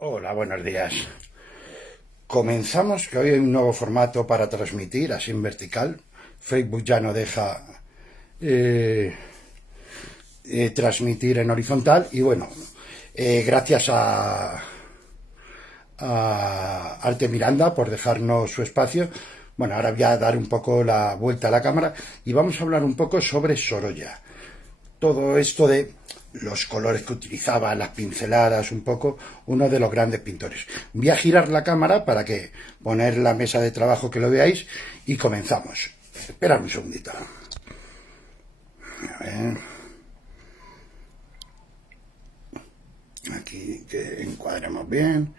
Hola, buenos días. Comenzamos, que hoy hay un nuevo formato para transmitir, así en vertical. Facebook ya no deja eh, transmitir en horizontal y bueno, gracias a Arte Miranda por dejarnos su espacio. Bueno, ahora voy a dar un poco la vuelta a la cámara y vamos a hablar un poco sobre Sorolla. Todo esto de los colores que utilizaba, las pinceladas, un poco, uno de los grandes pintores. Voy a girar la cámara para que poner la mesa de trabajo que lo veáis y comenzamos. Esperad un segundito. A ver. Aquí que encuadremos bien.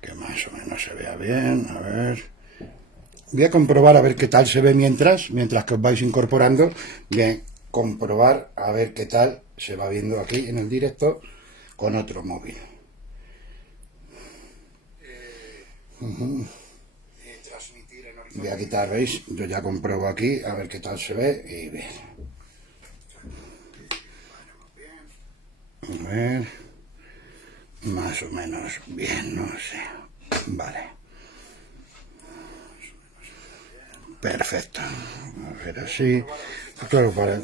Que más o menos se vea bien. A ver. Voy a comprobar a ver qué tal se ve mientras que os vais incorporando. Bien, comprobar a ver qué tal se va viendo aquí en el directo con otro móvil. Voy a quitar, ¿veis? Yo ya compruebo aquí a ver qué tal se ve y bien. A ver. Más o menos bien, no sé. Vale. Perfecto. A ver así. Claro, para...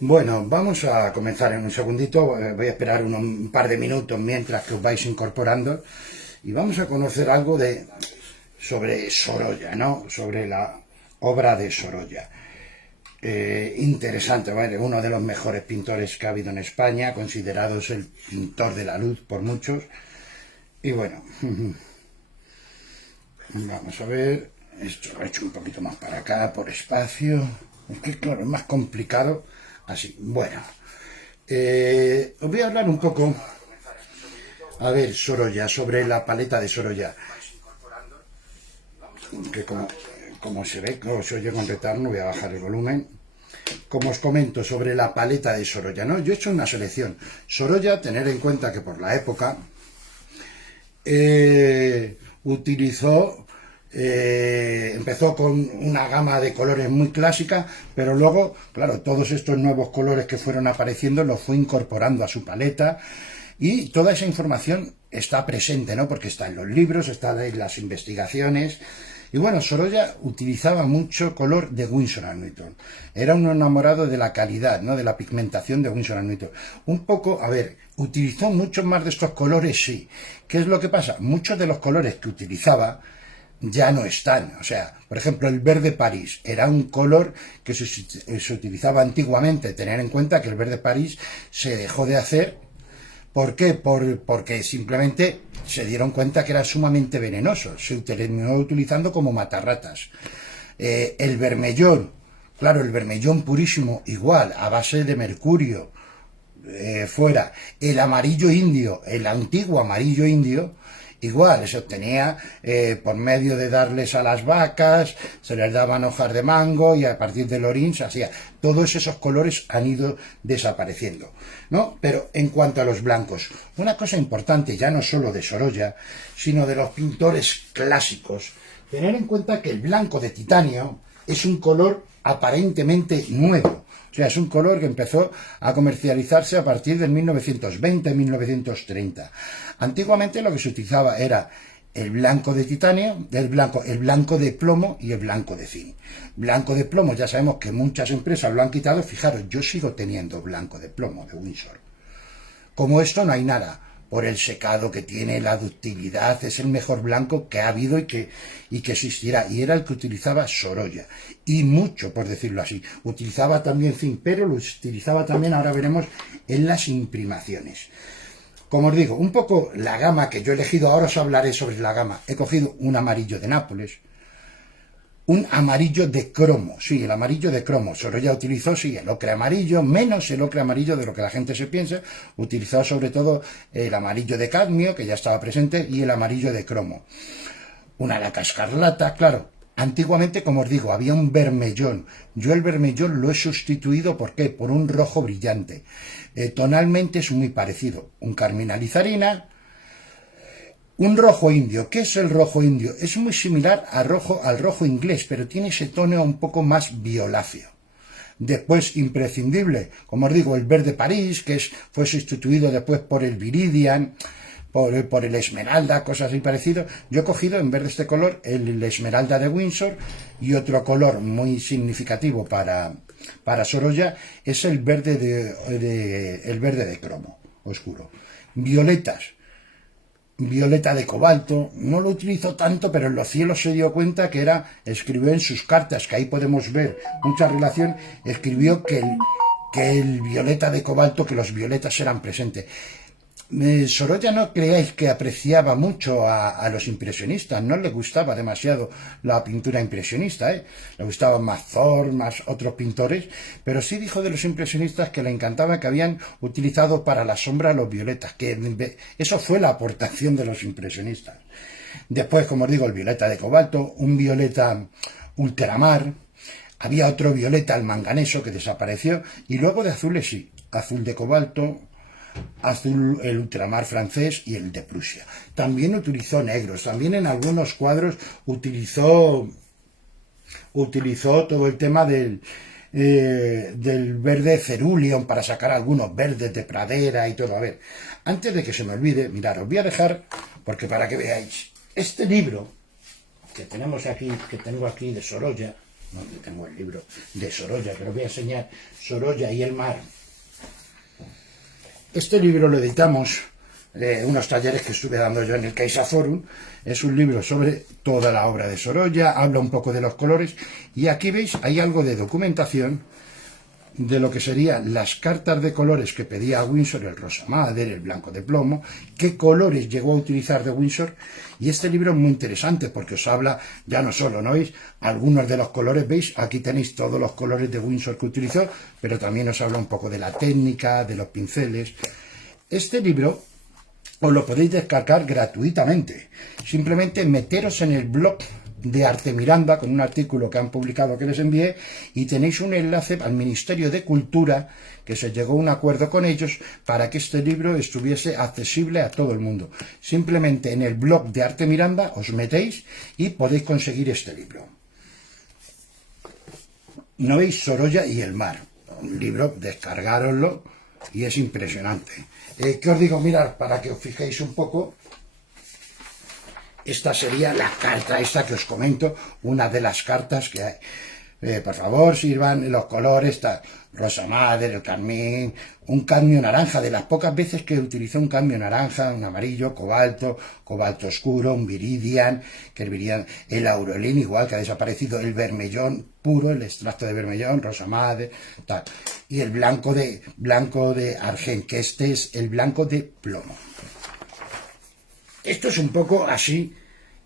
Bueno, vamos a comenzar en un segundito. Voy a esperar un par de minutos mientras que os vais incorporando y vamos a conocer algo sobre Sorolla, ¿no? Sobre la obra de Sorolla. Interesante, ¿vale? Uno de los mejores pintores que ha habido en España, considerado el pintor de la luz por muchos. Y bueno, vamos a ver, esto lo he hecho un poquito más para acá, por espacio. Es que claro, es más complicado así. Bueno, os voy a hablar un poco, a ver, Sorolla, sobre la paleta de Sorolla. Que como se ve, como se oye con retorno, voy a bajar el volumen. Como os comento sobre la paleta de Sorolla, ¿no? Yo he hecho una selección. Sorolla, tener en cuenta que por la época utilizó, empezó con una gama de colores muy clásica, pero luego, claro, todos estos nuevos colores que fueron apareciendo los fue incorporando a su paleta y toda esa información está presente, ¿no? Porque está en los libros, está en las investigaciones. Y bueno, Sorolla utilizaba mucho color de Winsor & Newton. Era un enamorado de la calidad, ¿no? De la pigmentación de Winsor & Newton. Un poco, a ver, utilizó muchos más de estos colores, sí. ¿Qué es lo que pasa? Muchos de los colores que utilizaba ya no están. O sea, por ejemplo, el verde París era un color que se utilizaba antiguamente. Tener en cuenta que el verde París se dejó de hacer. ¿Por qué? Porque simplemente se dieron cuenta que era sumamente venenoso. Se terminó utilizando como matarratas. El vermellón, claro, el vermellón purísimo, igual, a base de mercurio, fuera. El amarillo indio, el antiguo amarillo indio, igual, se obtenía por medio de darles a las vacas, se les daban hojas de mango y a partir del orín se hacía. Todos esos colores han ido desapareciendo, ¿no? Pero en cuanto a los blancos, una cosa importante ya no solo de Sorolla, sino de los pintores clásicos, tener en cuenta que el blanco de titanio es un color aparentemente nuevo. O sea, es un color que empezó a comercializarse a partir del 1920-1930. Antiguamente lo que se utilizaba era el blanco de titanio, el blanco de plomo y el blanco de zinc. Blanco de plomo, ya sabemos que muchas empresas lo han quitado. Fijaros, yo sigo teniendo blanco de plomo de Winsor. Como esto no hay nada. Por el secado que tiene, la ductilidad, es el mejor blanco que ha habido y que existirá. Y era el que utilizaba Sorolla. Y mucho, por decirlo así. Utilizaba también zinc, pero lo utilizaba también, ahora veremos, en las imprimaciones. Como os digo, un poco la gama que yo he elegido, ahora os hablaré sobre la gama. He cogido un amarillo de Nápoles, un amarillo de cromo, sí, el amarillo de cromo. Sorolla utilizó, sí, el ocre amarillo, menos el ocre amarillo de lo que la gente se piensa. Utilizó sobre todo el amarillo de cadmio, que ya estaba presente, y el amarillo de cromo. Una laca escarlata, claro. Antiguamente, como os digo, había un vermellón. Yo el vermellón lo he sustituido, ¿por qué? Por un rojo brillante. Tonalmente es muy parecido. Un carmina lizarina, Un rojo indio. ¿Qué es el rojo indio? Es muy similar al rojo inglés, pero tiene ese tono un poco más violáceo. Después, imprescindible, como os digo, el verde París, que fue sustituido después por el Viridian, por el esmeralda, cosas así parecidas. Yo he cogido en vez de este color el esmeralda de Windsor, y otro color muy significativo para Sorolla es el verde de cromo oscuro. Violetas. Violeta de cobalto, no lo utilizo tanto, pero en los cielos se dio cuenta que escribió en sus cartas, que ahí podemos ver mucha relación, escribió que el violeta de cobalto, que los violetas eran presentes. Sorolla, no creáis que apreciaba mucho a los impresionistas, no le gustaba demasiado la pintura impresionista, le gustaban más Thor, más otros pintores, pero sí dijo de los impresionistas que le encantaba que habían utilizado para la sombra los violetas, que eso fue la aportación de los impresionistas. Después, como os digo, el violeta de cobalto, un violeta ultramar, había otro violeta, el manganeso, que desapareció, y luego de azules sí, azul de cobalto, azul el ultramar francés y el de Prusia. También utilizó negros, también en algunos cuadros utilizó todo el tema del verde ceruleum para sacar algunos verdes de pradera y todo. A ver, antes de que se me olvide, mirad, os voy a dejar, porque para que veáis, este libro que tenemos aquí, que tengo aquí de Sorolla, donde tengo el libro de Sorolla, que os voy a enseñar, Sorolla y el mar. Este libro lo editamos unos talleres que estuve dando yo en el Caixa Forum. Es un libro sobre toda la obra de Sorolla, habla un poco de los colores, y aquí veis, hay algo de documentación de lo que serían las cartas de colores que pedía a Windsor, el rosa madre, el blanco de plomo, qué colores llegó a utilizar de Windsor. Y este libro es muy interesante porque os habla, ya no solo, ¿no veis? Algunos de los colores, veis, aquí tenéis todos los colores de Windsor que utilizó, pero también os habla un poco de la técnica, de los pinceles. Este libro os lo podéis descargar gratuitamente. Simplemente meteros en el blog de Arte Miranda, con un artículo que han publicado que les envié, y tenéis un enlace al Ministerio de Cultura, que se llegó a un acuerdo con ellos para que este libro estuviese accesible a todo el mundo. Simplemente en el blog de Arte Miranda os metéis y podéis conseguir este libro. ¿No veis? Sorolla y el mar. Un libro, descargároslo, y es impresionante. ¿Qué os digo? Mirad, para que os fijéis un poco. Esta sería la carta esta que os comento, una de las cartas que hay. Por favor, sirvan los colores, rosa madre, el carmín, un cadmio naranja, de las pocas veces que utilicé un cadmio naranja, un amarillo, cobalto oscuro, un viridian, el aurelín igual, que ha desaparecido, el vermellón puro, el extracto de vermellón, rosa madre, tal. Y el blanco de argent, que este es el blanco de plomo. Esto es un poco así,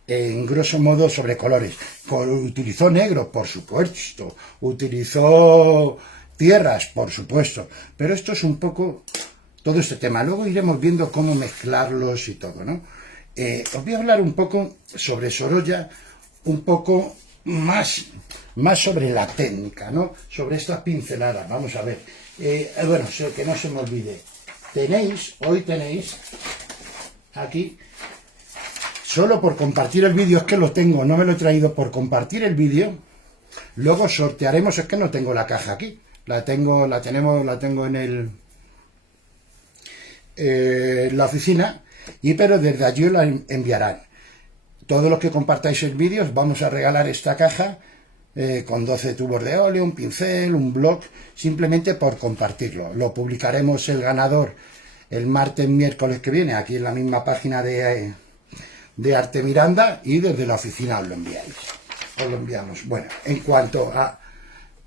en grosso modo, sobre colores. Utilizó negro, por supuesto. Utilizó tierras, por supuesto. Pero esto es un poco todo este tema. Luego iremos viendo cómo mezclarlos y todo, ¿no? Os voy a hablar un poco sobre Sorolla, un poco más sobre la técnica, ¿no? Sobre estas pinceladas. Vamos a ver. Bueno, que no se me olvide. Hoy tenéis aquí, solo por compartir el vídeo, es que lo tengo, no me lo he traído, por compartir el vídeo. Luego sortearemos, es que no tengo la caja aquí, la tengo en la oficina, pero desde allí la enviarán. Todos los que compartáis el vídeo os vamos a regalar esta caja con 12 tubos de óleo, un pincel, un bloc, simplemente por compartirlo. Lo publicaremos el ganador el martes, miércoles que viene, aquí en la misma página de Arte Miranda, y desde la oficina os lo enviamos. Bueno, en cuanto a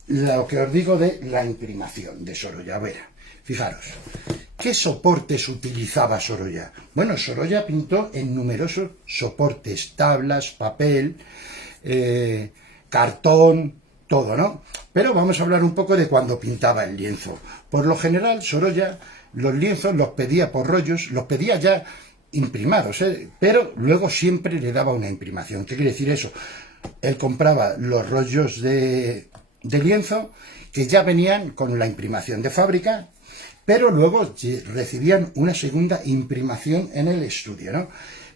lo que os digo de la imprimación de Sorolla, a ver, fijaros, ¿qué soportes utilizaba Sorolla? Bueno, Sorolla pintó en numerosos soportes, tablas, papel, cartón, todo, ¿no? Pero vamos a hablar un poco de cuando pintaba el lienzo. Por lo general, Sorolla los lienzos los pedía por rollos, los pedía ya imprimados, pero luego siempre le daba una imprimación. ¿Qué quiere decir eso? Él compraba los rollos de lienzo que ya venían con la imprimación de fábrica, pero luego recibían una segunda imprimación en el estudio, ¿no?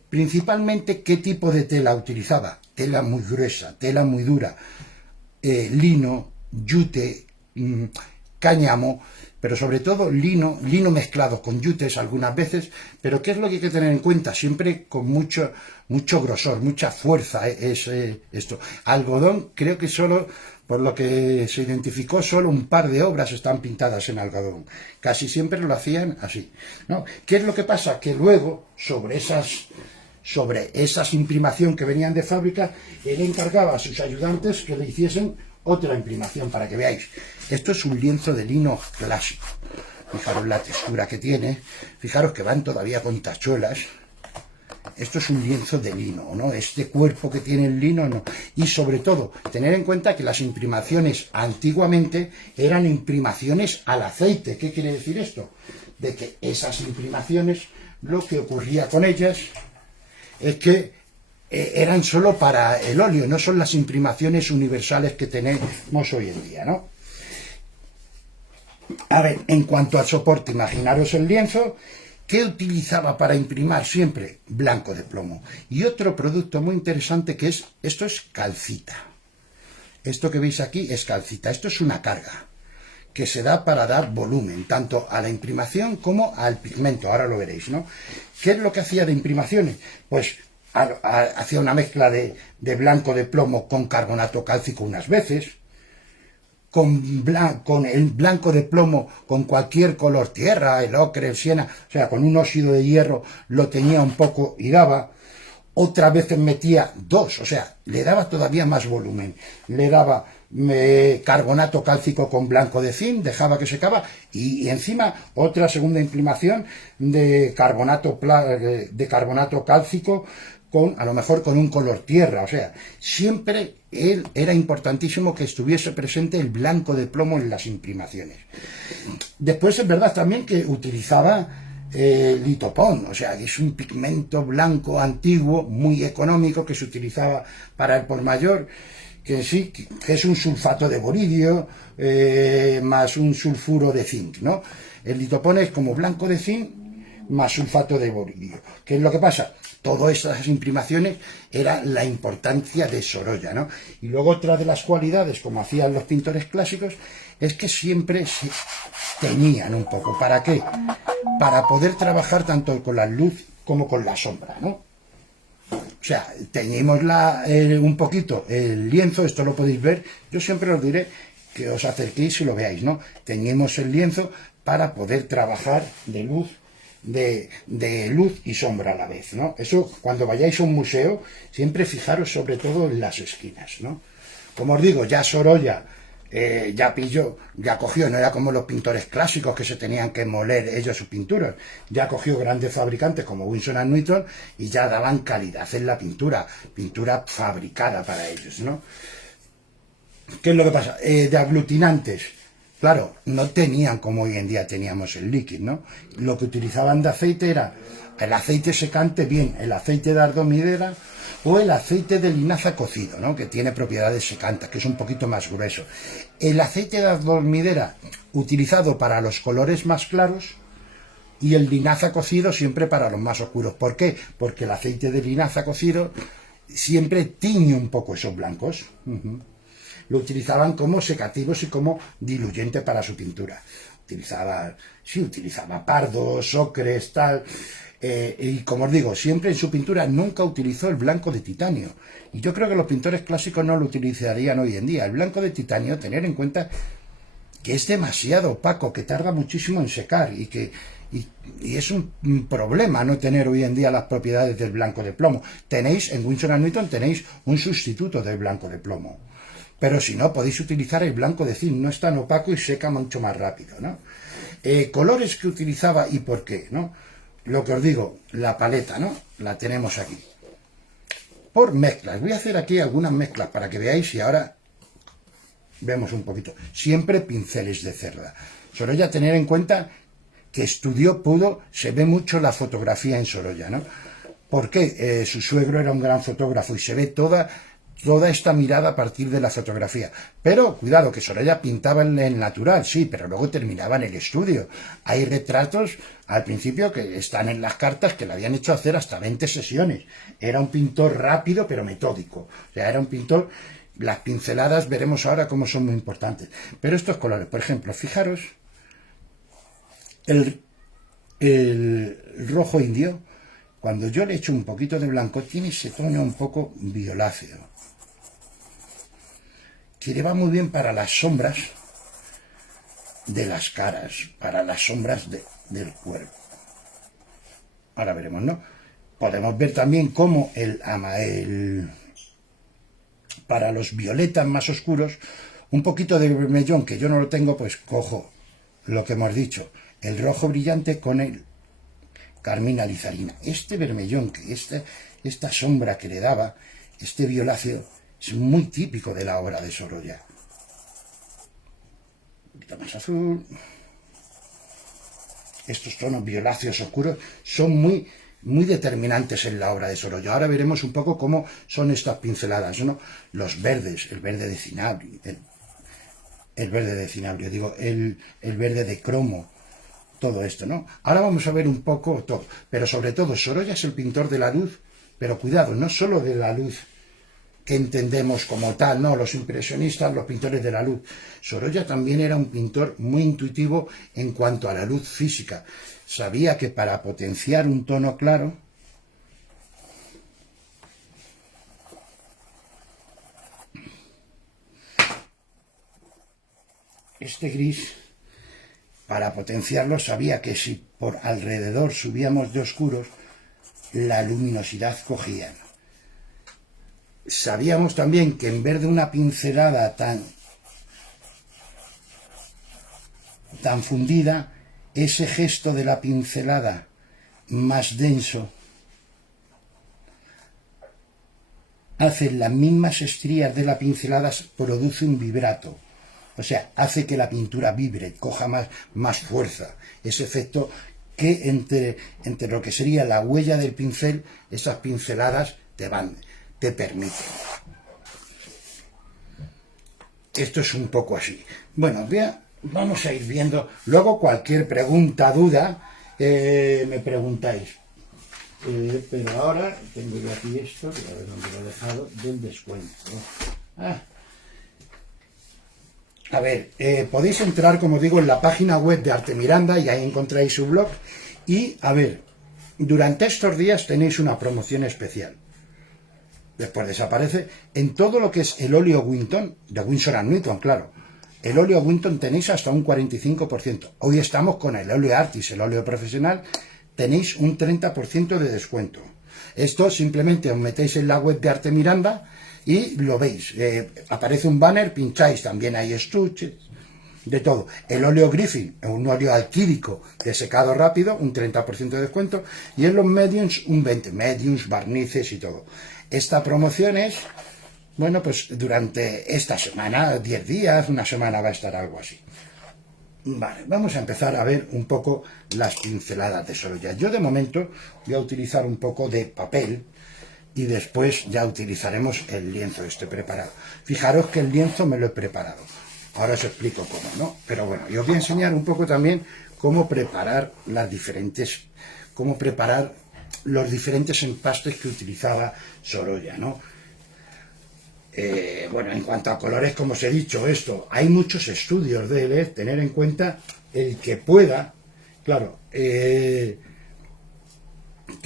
Principalmente, ¿qué tipo de tela utilizaba? Tela muy gruesa, tela muy dura, lino, yute, cáñamo, pero sobre todo lino mezclado con yutes algunas veces. Pero ¿qué es lo que hay que tener en cuenta? Siempre con mucho grosor, mucha fuerza es esto. Algodón, creo que solo, por lo que se identificó, solo un par de obras están pintadas en algodón. Casi siempre lo hacían así, ¿no? ¿Qué es lo que pasa? Que luego, sobre esas imprimación que venían de fábrica, él encargaba a sus ayudantes que le hiciesen otra imprimación, para que veáis. Esto es un lienzo de lino clásico. Fijaros la textura que tiene, fijaros que van todavía con tachuelas. Esto es un lienzo de lino, ¿no? Este cuerpo que tiene el lino, no. Y sobre todo, tener en cuenta que las imprimaciones antiguamente eran imprimaciones al aceite. ¿Qué quiere decir esto? De que esas imprimaciones, lo que ocurría con ellas es que eran solo para el óleo, no son las imprimaciones universales que tenemos hoy en día, ¿no? A ver, en cuanto al soporte, imaginaros el lienzo. ¿Qué utilizaba para imprimir siempre? Blanco de plomo. Y otro producto muy interesante que es, esto es calcita. Esto que veis aquí es calcita. Esto es una carga que se da para dar volumen, tanto a la imprimación como al pigmento. Ahora lo veréis, ¿no? ¿Qué es lo que hacía de imprimaciones? Pues hacía una mezcla de blanco de plomo con carbonato cálcico unas veces, con el blanco de plomo con cualquier color tierra, el ocre, el siena, o sea, con un óxido de hierro lo tenía un poco y daba. Otras veces metía dos, o sea, le daba todavía más volumen. Le daba carbonato cálcico con blanco de zinc, dejaba que secaba, y encima otra segunda imprimación de carbonato cálcico a lo mejor con un color tierra. O sea, siempre era importantísimo que estuviese presente el blanco de plomo en las imprimaciones. Después es verdad también que utilizaba litopón, o sea, que es un pigmento blanco antiguo, muy económico, que se utilizaba para el por mayor, que sí, que es un sulfato de boridio más un sulfuro de zinc, ¿no? El litopón es como blanco de zinc más sulfato de boridio. ¿Qué es lo que pasa? Todas estas imprimaciones era la importancia de Sorolla, ¿no? Y luego otra de las cualidades, como hacían los pintores clásicos, es que siempre se teñían un poco. ¿Para qué? Para poder trabajar tanto con la luz como con la sombra, ¿no? O sea, teñimos un poquito el lienzo, esto lo podéis ver. Yo siempre os diré que os acerquéis y lo veáis, ¿no? Teñimos el lienzo para poder trabajar de luz y sombra a la vez, ¿no? Eso, cuando vayáis a un museo, siempre fijaros sobre todo en las esquinas, ¿no? Como os digo, ya Sorolla ya cogió, no era como los pintores clásicos que se tenían que moler ellos sus pinturas, ya cogió grandes fabricantes como Winsor & Newton y ya daban calidad en la pintura fabricada para ellos, ¿no? ¿Qué es lo que pasa? De aglutinantes, claro, no tenían como hoy en día teníamos el líquido, ¿no? Lo que utilizaban de aceite era el aceite secante, bien el aceite de ardomidera o el aceite de linaza cocido, ¿no? Que tiene propiedades secantes, que es un poquito más grueso. El aceite de ardomidera utilizado para los colores más claros y el linaza cocido siempre para los más oscuros. ¿Por qué? Porque el aceite de linaza cocido siempre tiñe un poco esos blancos. Lo utilizaban como secativos y como diluyente para su pintura. Utilizaba pardos, ocres, tal. Y como os digo, siempre en su pintura nunca utilizó el blanco de titanio. Y yo creo que los pintores clásicos no lo utilizarían hoy en día. El blanco de titanio, tener en cuenta que es demasiado opaco, que tarda muchísimo en secar y es un problema no tener hoy en día las propiedades del blanco de plomo. En Winsor & Newton tenéis un sustituto del blanco de plomo. Pero si no, podéis utilizar el blanco de zinc, no es tan opaco y seca mucho más rápido, ¿no? Colores que utilizaba y por qué, ¿no? Lo que os digo, la paleta, ¿no? La tenemos aquí. Por mezclas, voy a hacer aquí algunas mezclas para que veáis y ahora vemos un poquito. Siempre pinceles de cerda. Sorolla, tener en cuenta que se ve mucho la fotografía en Sorolla, ¿no? Porque su suegro era un gran fotógrafo y se ve toda toda esta mirada a partir de la fotografía. Pero, cuidado, que Sorolla pintaba en el natural, sí, pero luego terminaba en el estudio. Hay retratos al principio que están en las cartas que le habían hecho hacer hasta 20 sesiones. Era un pintor rápido pero metódico. O sea, era un pintor... Las pinceladas veremos ahora cómo son muy importantes. Pero estos colores, por ejemplo, fijaros, el rojo indio, cuando yo le echo un poquito de blanco, tiene ese tono un poco violáceo, que le va muy bien para las sombras de las caras, para las sombras del cuerpo. Ahora veremos, ¿no? Podemos ver también cómo para los violetas más oscuros, un poquito de vermellón, que yo no lo tengo, pues cojo lo que hemos dicho, el rojo brillante con el carmina lizarina. Este vermellón, esta sombra que le daba, este violáceo, es muy típico de la obra de Sorolla. Un poquito más azul. Estos tonos violáceos oscuros son muy determinantes en la obra de Sorolla. Ahora veremos un poco cómo son estas pinceladas, ¿no? Los verdes, el verde de cinabrio, el verde de cinabrio, digo, el verde de cromo, todo esto, ¿no? Ahora vamos a ver un poco todo, pero sobre todo Sorolla es el pintor de la luz, pero cuidado, no solo de la luz que entendemos como tal, no, los impresionistas, los pintores de la luz. Sorolla también era un pintor muy intuitivo en cuanto a la luz física. Sabía que para potenciar un tono claro, este gris, para potenciarlo, sabía que si por alrededor subíamos de oscuros, la luminosidad cogía. Sabíamos también que en vez de una pincelada tan fundida, ese gesto de la pincelada más denso hace las mismas estrías de la pincelada, produce un vibrato. O sea, hace que la pintura vibre, coja más fuerza. Ese efecto que entre lo que sería la huella del pincel, esas pinceladas te permiten. Esto es un poco así. Bueno, vamos a ir viendo. Luego cualquier pregunta, duda, me preguntáis. Pero ahora tengo yo aquí esto, que a ver dónde lo he dejado, del descuento. A ver, podéis entrar, como digo, en la página web de Arte Miranda y ahí encontráis su blog. Y, a ver, durante estos días tenéis una promoción especial. Después desaparece en todo lo que es el óleo Winton, de Winsor & Newton, claro. El óleo Winton tenéis hasta un 45%. Hoy estamos con el óleo Artis, el óleo profesional, tenéis un 30% de descuento. Esto simplemente os metéis en la web de Arte Miranda y lo veis. Aparece un banner, pincháis, también hay estuches, de todo. El óleo Griffin, un óleo alquílico de secado rápido, un 30% de descuento. Y en los mediums, un 20%. Mediums, barnices y todo. Esta promoción es, bueno, pues durante esta semana, 10 días, una semana va a estar algo así. Vale, vamos a empezar a ver un poco las pinceladas de Sorolla. Yo de momento voy a utilizar un poco de papel y después ya utilizaremos el lienzo este preparado. Fijaros que el lienzo me lo he preparado. Ahora os explico cómo, ¿no? Pero bueno, yo os voy a enseñar un poco también cómo preparar los diferentes empastes que utilizaba Sorolla, ¿no? Bueno, en cuanto a colores, como os he dicho, hay muchos estudios de él, tener en cuenta el que pueda, claro, que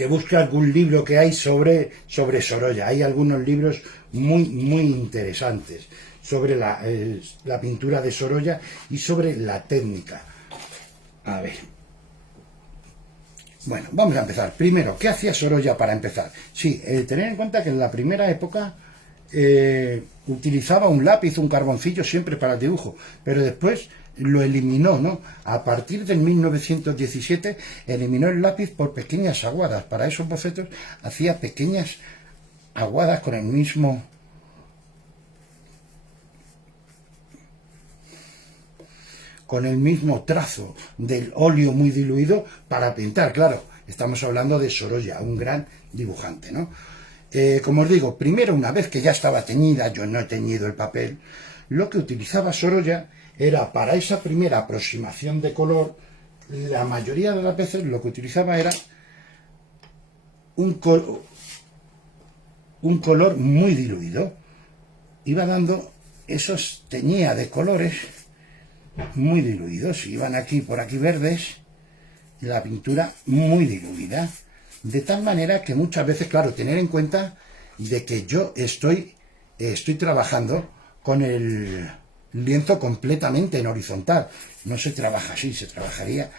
busque algún libro que hay sobre Sorolla. Hay algunos libros muy interesantes sobre la pintura de Sorolla y sobre la técnica. A ver. Bueno, vamos a empezar. Primero, ¿qué hacía Sorolla para empezar? Sí, tener en cuenta que en la primera época utilizaba un lápiz, un carboncillo siempre para el dibujo, pero después lo eliminó, ¿no? A partir del 1917 eliminó el lápiz por pequeñas aguadas. Para esos bocetos hacía pequeñas aguadas con el mismo trazo del óleo muy diluido para pintar. Claro, estamos hablando de Sorolla, un gran dibujante, ¿no? Como os digo, primero una vez que ya estaba teñida, yo no he teñido el papel, lo que utilizaba Sorolla era para esa primera aproximación de color, la mayoría de las veces lo que utilizaba era un color muy diluido. Iba dando esos, teñía de colores muy diluidos, iban aquí por aquí verdes, y la pintura muy diluida, de tal manera que muchas veces, claro, tener en cuenta de que yo estoy trabajando con el lienzo completamente en horizontal, no se trabaja así, se trabajaría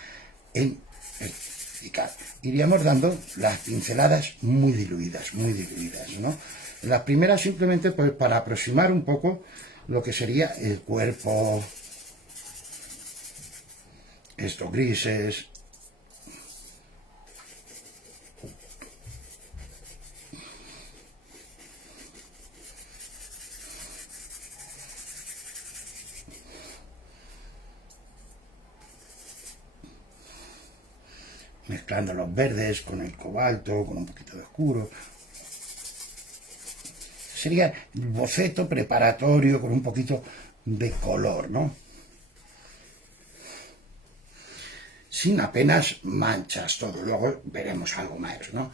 en vertical. Iríamos dando las pinceladas muy diluidas, ¿no? Las primeras simplemente pues para aproximar un poco lo que sería el cuerpo, estos grises, mezclando los verdes con el cobalto, con un poquito de oscuro. Sería el boceto preparatorio con un poquito de color, ¿no? Sin apenas manchas, todo. Luego veremos algo más, ¿no?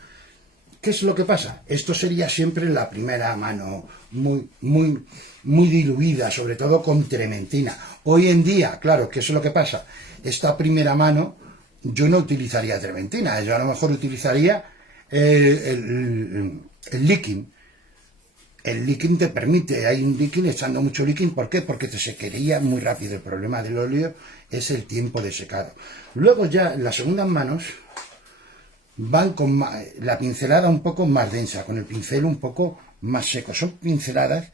¿Qué es lo que pasa? Esto sería siempre la primera mano muy diluida, sobre todo con trementina. Hoy en día, claro, ¿qué es lo que pasa? Esta primera mano yo no utilizaría trementina, yo a lo mejor utilizaría el líquido. El líquido te permite, hay un líquido echando mucho líquido, ¿por qué? Porque te secaría muy rápido. El problema del óleo es el tiempo de secado. Luego ya las segundas manos van con la pincelada un poco más densa, con el pincel un poco más seco. Son pinceladas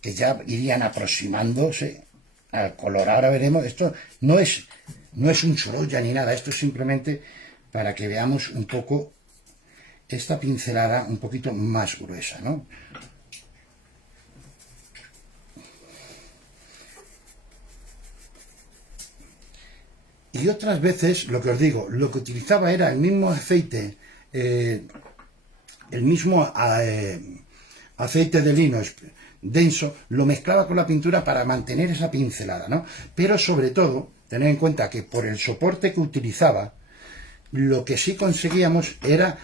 que ya irían aproximándose al color. Ahora veremos, esto no es un Sorolla ni nada, esto es simplemente para que veamos un poco esta pincelada un poquito más gruesa, ¿no? Y otras veces, lo que os digo, lo que utilizaba era el mismo aceite, aceite de lino denso, lo mezclaba con la pintura para mantener esa pincelada, ¿no? Pero sobre todo, tened en cuenta que por el soporte que utilizaba, lo que sí conseguíamos era,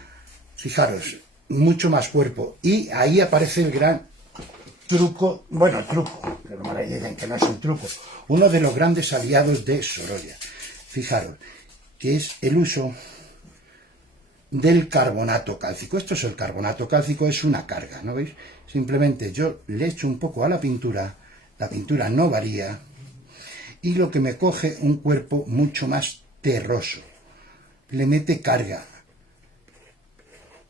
fijaros, mucho más cuerpo. Y ahí aparece el gran truco, bueno, truco, pero me dicen que no es un truco, uno de los grandes aliados de Sorolla. Fijaros, que es el uso del carbonato cálcico. Esto es el carbonato cálcico, es una carga, ¿no veis? Simplemente yo le echo un poco a la pintura no varía, y lo que me coge un cuerpo mucho más terroso. Le mete carga.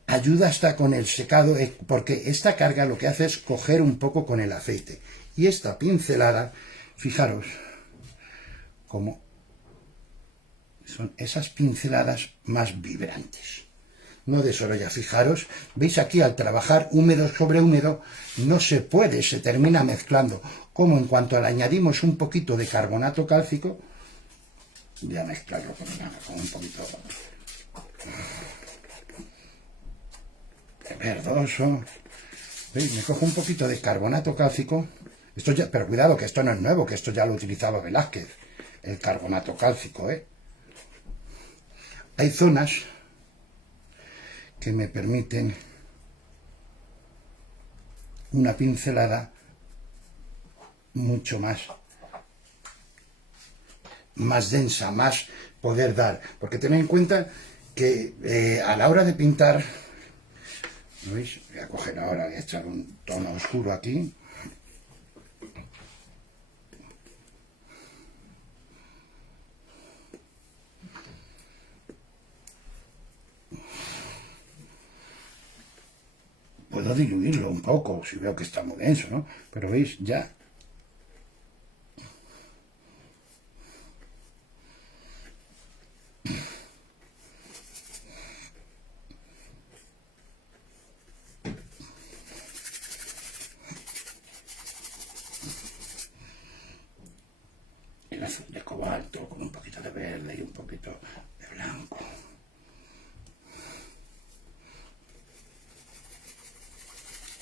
Ayuda hasta con el secado, porque esta carga lo que hace es coger un poco con el aceite. Y esta pincelada, fijaros, como son esas pinceladas más vibrantes. No de Sorolla, fijaros, veis aquí al trabajar húmedo sobre húmedo, no se puede, se termina mezclando. Como en cuanto le añadimos un poquito de carbonato cálcico, voy a mezclarlo con un poquito de verdoso. ¿Veis? Me cojo un poquito de carbonato cálcico. Esto ya, pero cuidado que esto no es nuevo, que esto ya lo utilizaba Velázquez, el carbonato cálcico, ¿eh? Hay zonas que me permiten una pincelada mucho más densa, más poder dar, porque tened en cuenta que a la hora de pintar, ¿veis? Voy a coger ahora, voy a echar un tono oscuro aquí. Puedo diluirlo un poco, si veo que está muy denso, ¿no? Pero veis, ya el azul de cobalto con un poquito de verde y un poquito de blanco.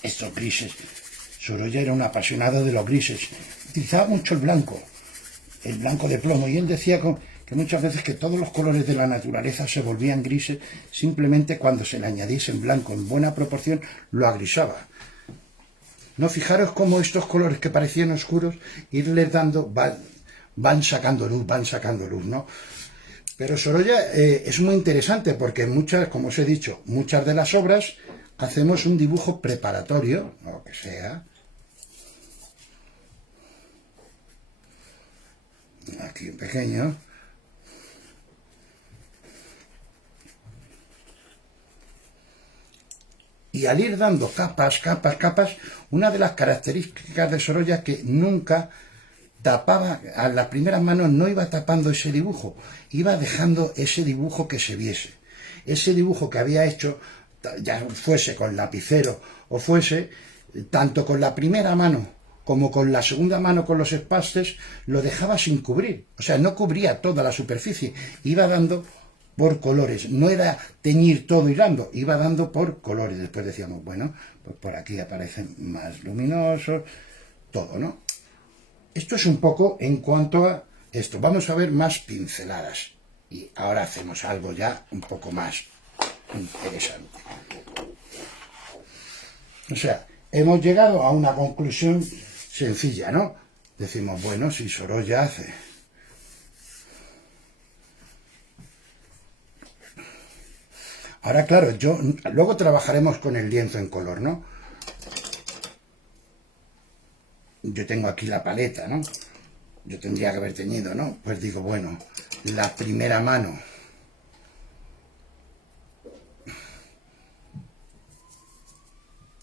estos grises. Sorolla era un apasionado de los grises. Utilizaba mucho el blanco de plomo, y él decía que muchas veces que todos los colores de la naturaleza se volvían grises simplemente cuando se le añadiese en blanco en buena proporción, lo agrisaba. No, fijaros cómo estos colores que parecían oscuros, irles dando, van sacando luz, ¿no? Pero Sorolla es muy interesante porque muchas, como os he dicho, muchas de las obras hacemos un dibujo preparatorio, o que sea. Aquí un pequeño. Y al ir dando capas, una de las características de Sorolla es que nunca tapaba, a las primeras manos no iba tapando ese dibujo, iba dejando ese dibujo que se viese. Ese dibujo que había hecho, ya fuese con lapicero o fuese, tanto con la primera mano como con la segunda mano con los espastes, lo dejaba sin cubrir. O sea, no cubría toda la superficie, iba dando por colores, no era teñir todo hilando, iba dando por colores. Después decíamos, bueno, pues por aquí aparecen más luminosos, todo, ¿no? Esto es un poco en cuanto a esto. Vamos a ver más pinceladas. Y ahora hacemos algo ya un poco más interesante. O sea, hemos llegado a una conclusión sencilla, ¿no? Decimos, bueno, si Sorolla hace... Ahora, claro, luego trabajaremos con el lienzo en color, ¿no? Yo tengo aquí la paleta, ¿no? Yo tendría que haber teñido, ¿no? Pues digo, bueno, la primera mano.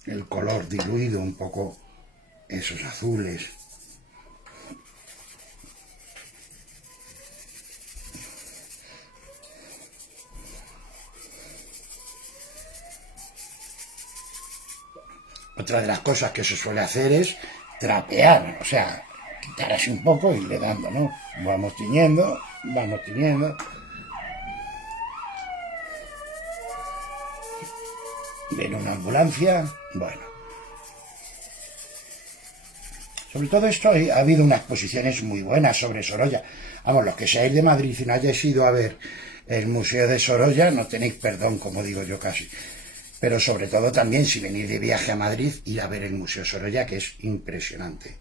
El color diluido, un poco esos azules. Otra de las cosas que se suele hacer es trapear, o sea, quitar así un poco y le dando, ¿no? Vamos tiñendo, vamos tiñendo. Viene una ambulancia, bueno. Sobre todo esto ha habido unas exposiciones muy buenas sobre Sorolla. Vamos, los que seáis de Madrid y no hayáis ido a ver el Museo de Sorolla, no tenéis perdón, como digo yo casi. Pero sobre todo también, si venís de viaje a Madrid, ir a ver el Museo Sorolla, que es impresionante.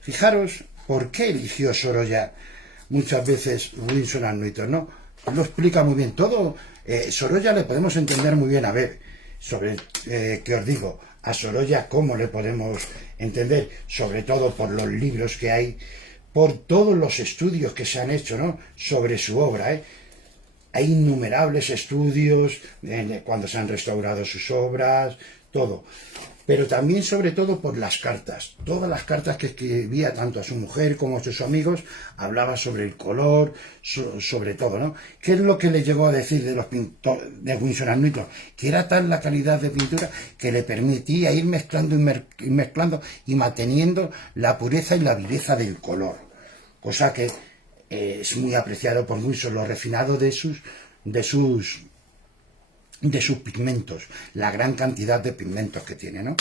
Fijaros por qué eligió Sorolla muchas veces Winsor & Newton, ¿no? Lo explica muy bien todo. Sorolla le podemos entender muy bien, a ver, sobre, ¿qué os digo? A Sorolla, ¿cómo le podemos entender? Sobre todo por los libros que hay, por todos los estudios que se han hecho, ¿no? Sobre su obra, ¿eh? Hay innumerables estudios cuando se han restaurado sus obras, todo. Pero también, sobre todo, por las cartas. Todas las cartas que escribía, tanto a su mujer como a sus amigos, hablaba sobre el color, sobre todo, ¿no? ¿Qué es lo que le llegó a decir de los pintores de Winsor & Newton? Que era tal la calidad de pintura que le permitía ir mezclando y mezclando y manteniendo la pureza y la viveza del color. Cosa que es muy apreciado por Winsor, lo refinado de sus pigmentos, la gran cantidad de pigmentos que tiene, ¿no?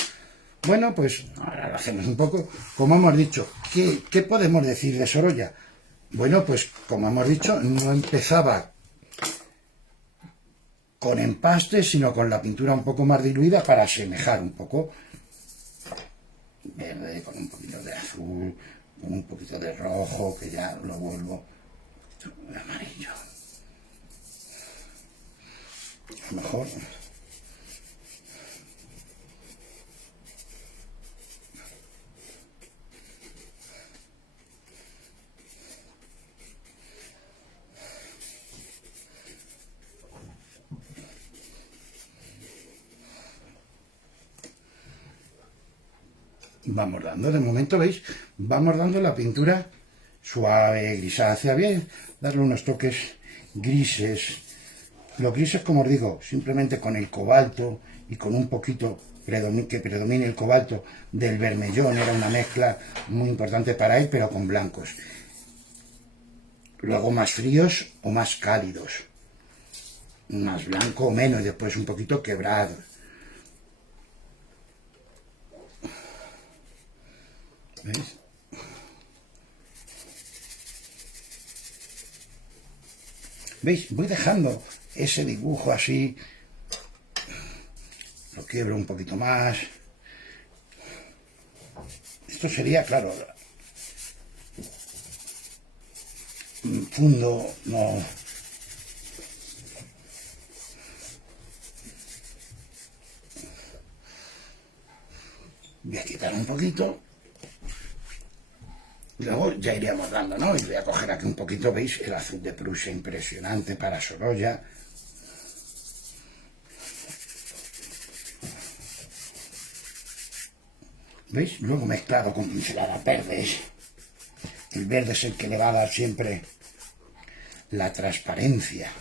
Bueno, pues ahora lo hacemos un poco. Como hemos dicho, ¿qué podemos decir de Sorolla? Bueno, pues como hemos dicho, no empezaba con empaste, sino con la pintura un poco más diluida para asemejar un poco. Verde con un poquito de azul, con un poquito de rojo, que ya lo vuelvo amarillo. A lo mejor vamos dando, de momento veis, vamos dando la pintura suave, grisácea, bien, darle unos toques grises. Los grises, como os digo, simplemente con el cobalto y con un poquito que predomine el cobalto del vermellón, era una mezcla muy importante para él, pero con blancos. Luego más fríos o más cálidos, más blanco o menos, y después un poquito quebrado. ¿Veis? ¿Veis? Voy dejando ese dibujo así. Lo quiebro un poquito más. Esto sería, claro, un fondo, no. Voy a quitar un poquito. Luego ya iríamos dando, ¿no? Y voy a coger aquí un poquito, ¿veis? El azul de Prusia impresionante para Sorolla. ¿Veis? Luego mezclado con pinceladas verdes. El verde es el que le va a dar siempre la transparencia.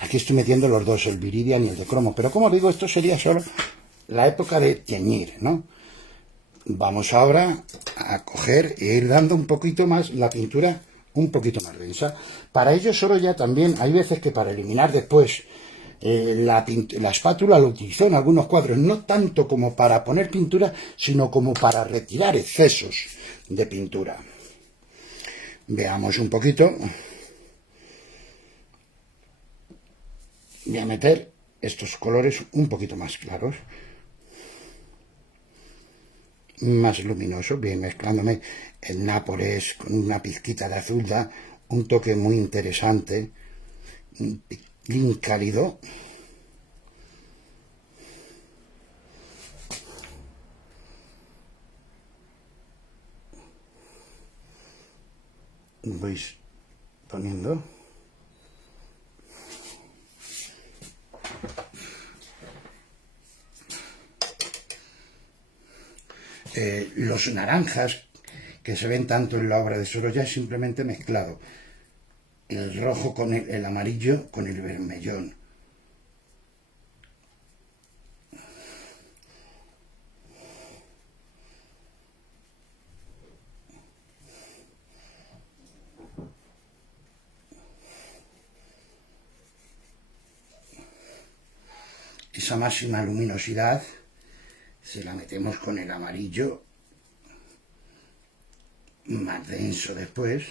Aquí estoy metiendo los dos, el Viridian y el de cromo, pero como digo, esto sería solo la época de teñir, ¿no? Vamos ahora a coger e ir dando un poquito más la pintura, un poquito más densa. Para ello solo ya también hay veces que para eliminar después la espátula lo utilizo en algunos cuadros, no tanto como para poner pintura, sino como para retirar excesos de pintura. Veamos un poquito. Voy a meter estos colores un poquito más claros, más luminosos, bien mezclándome el Nápoles con una pizquita de azul, da un toque muy interesante, un pelín cálido. Voy poniendo. Los naranjas que se ven tanto en la obra de Sorolla es simplemente mezclado el rojo con el amarillo con el vermellón. Esa máxima luminosidad se la metemos con el amarillo más denso después.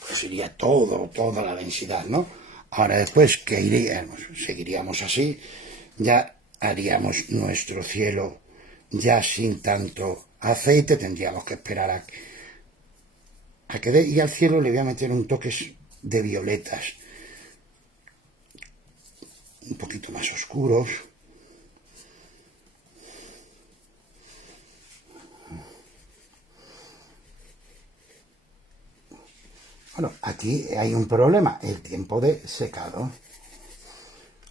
Pues sería toda la densidad, ¿no? Ahora después que seguiríamos así, ya haríamos nuestro cielo ya sin tanto aceite, tendríamos que esperar a que dé, y al cielo le voy a meter un toque de violetas un poquito más oscuros. Bueno, aquí hay un problema, el tiempo de secado.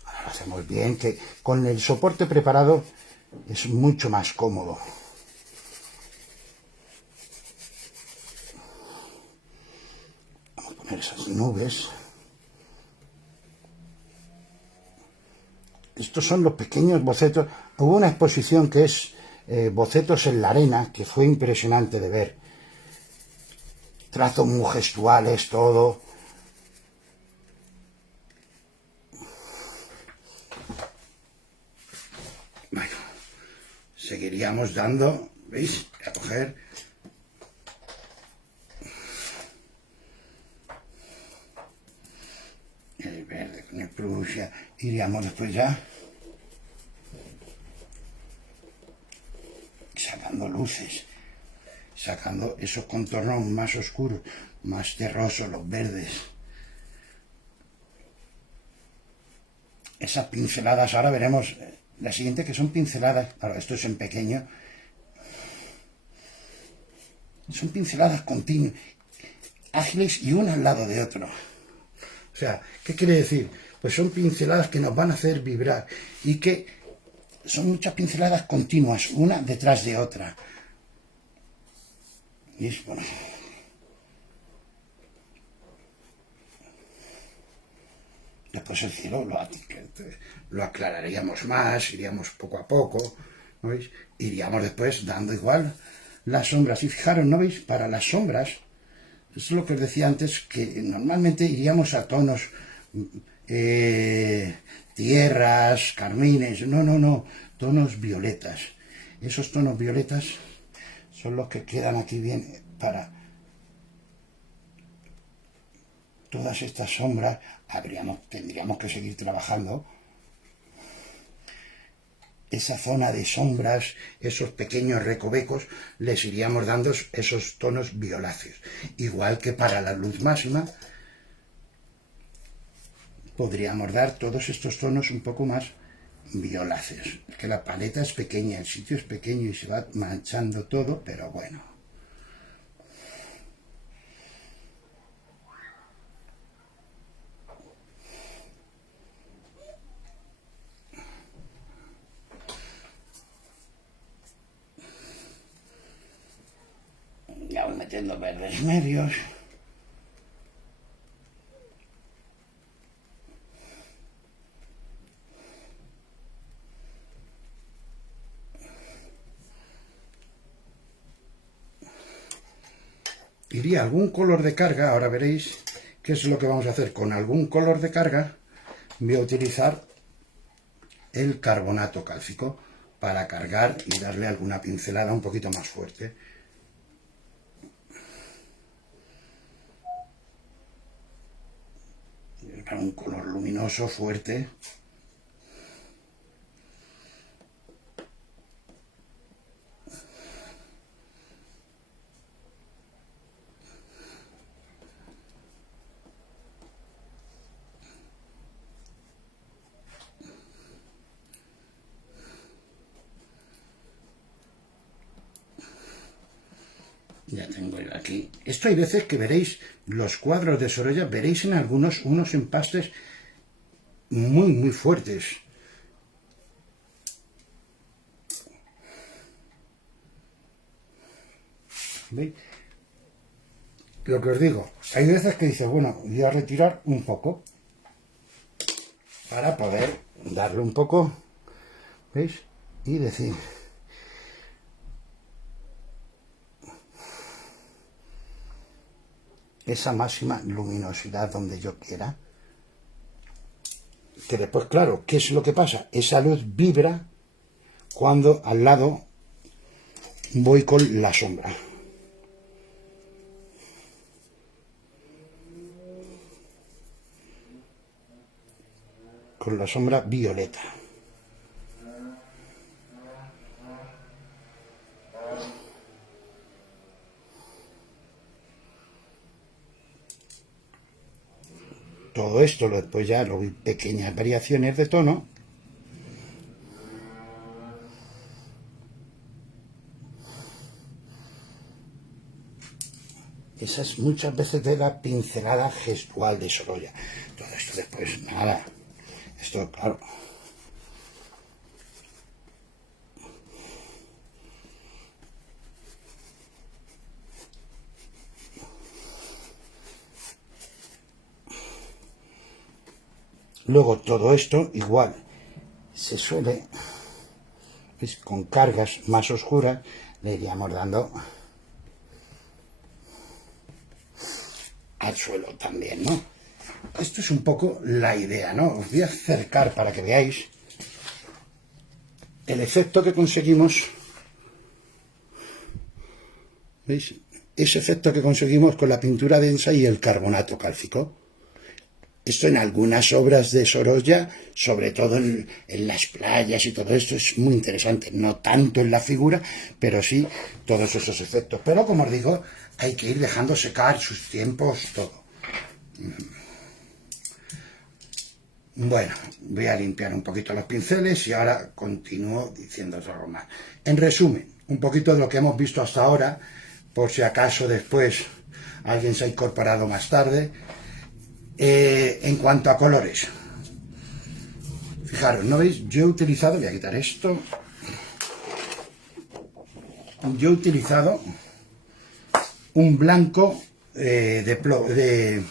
Ahora lo hacemos bien, que con el soporte preparado es mucho más cómodo. Vamos a poner esas nubes. Estos son los pequeños bocetos. Hubo una exposición que es bocetos en la arena, que fue impresionante de ver. Trazos muy gestuales, todo. Bueno, seguiríamos dando, ¿veis? Voy a coger el verde con el Prusia, iríamos después ya sacando luces, sacando esos contornos más oscuros, más terrosos, los verdes. Esas pinceladas, ahora veremos la siguiente, que son pinceladas, claro, esto es en pequeño, son pinceladas continuas, ágiles y uno al lado de otro. O sea, ¿qué quiere decir? pues son pinceladas que nos van a hacer vibrar y que son muchas pinceladas continuas, una detrás de otra. Y es bueno. Después el cielo lo aclararíamos más, iríamos poco a poco, ¿no veis? Iríamos después dando igual las sombras. Y fijaros, ¿no veis? Para las sombras, es lo que os decía antes, que normalmente iríamos a tonos tierras, carmines, no, tonos violetas. Esos tonos violetas son los que quedan aquí bien para todas estas sombras. Tendríamos que seguir trabajando esa zona de sombras, esos pequeños recovecos, les iríamos dando esos tonos violáceos. Igual que para la luz máxima, podríamos dar todos estos tonos un poco más violáceos. Que la paleta es pequeña, el sitio es pequeño y se va manchando todo, pero bueno. Ya voy metiendo verdes medios. Iría algún color de carga, ahora veréis qué es lo que vamos a hacer. Con algún color de carga voy a utilizar el carbonato cálcico para cargar y darle alguna pincelada un poquito más fuerte. Para un color luminoso, fuerte. Ya tengo el aquí. Esto hay veces que veréis los cuadros de Sorolla, veréis en algunos unos empastes muy fuertes. ¿Veis? Lo que os digo, hay veces que dices, bueno, voy a retirar un poco para poder darle un poco, ¿veis? Y decir, esa máxima luminosidad donde yo quiera. Que después, claro, ¿qué es lo que pasa? Esa luz vibra cuando al lado voy con la sombra. Con la sombra violeta. Todo esto después ya lo vi pequeñas variaciones de tono. Esa es muchas veces de la pincelada gestual de Sorolla. Todo esto después, nada. Esto, claro. Luego todo esto igual se suele, ¿veis? Con cargas más oscuras le iríamos dando al suelo también, ¿no? Esto es un poco la idea, ¿no? Os voy a acercar para que veáis el efecto que conseguimos. ¿Veis? Ese efecto que conseguimos con la pintura densa y el carbonato cálcico. Esto en algunas obras de Sorolla, sobre todo en las playas y todo esto, es muy interesante. No tanto en la figura, pero sí todos esos efectos. Pero como os digo, hay que ir dejando secar sus tiempos, todo. Bueno, voy a limpiar un poquito los pinceles y ahora continúo diciendo algo más. En resumen, un poquito de lo que hemos visto hasta ahora, por si acaso después alguien se ha incorporado más tarde. En cuanto a colores, Fijaros, ¿no veis? Yo he utilizado, voy a quitar esto. Yo he utilizado un blanco de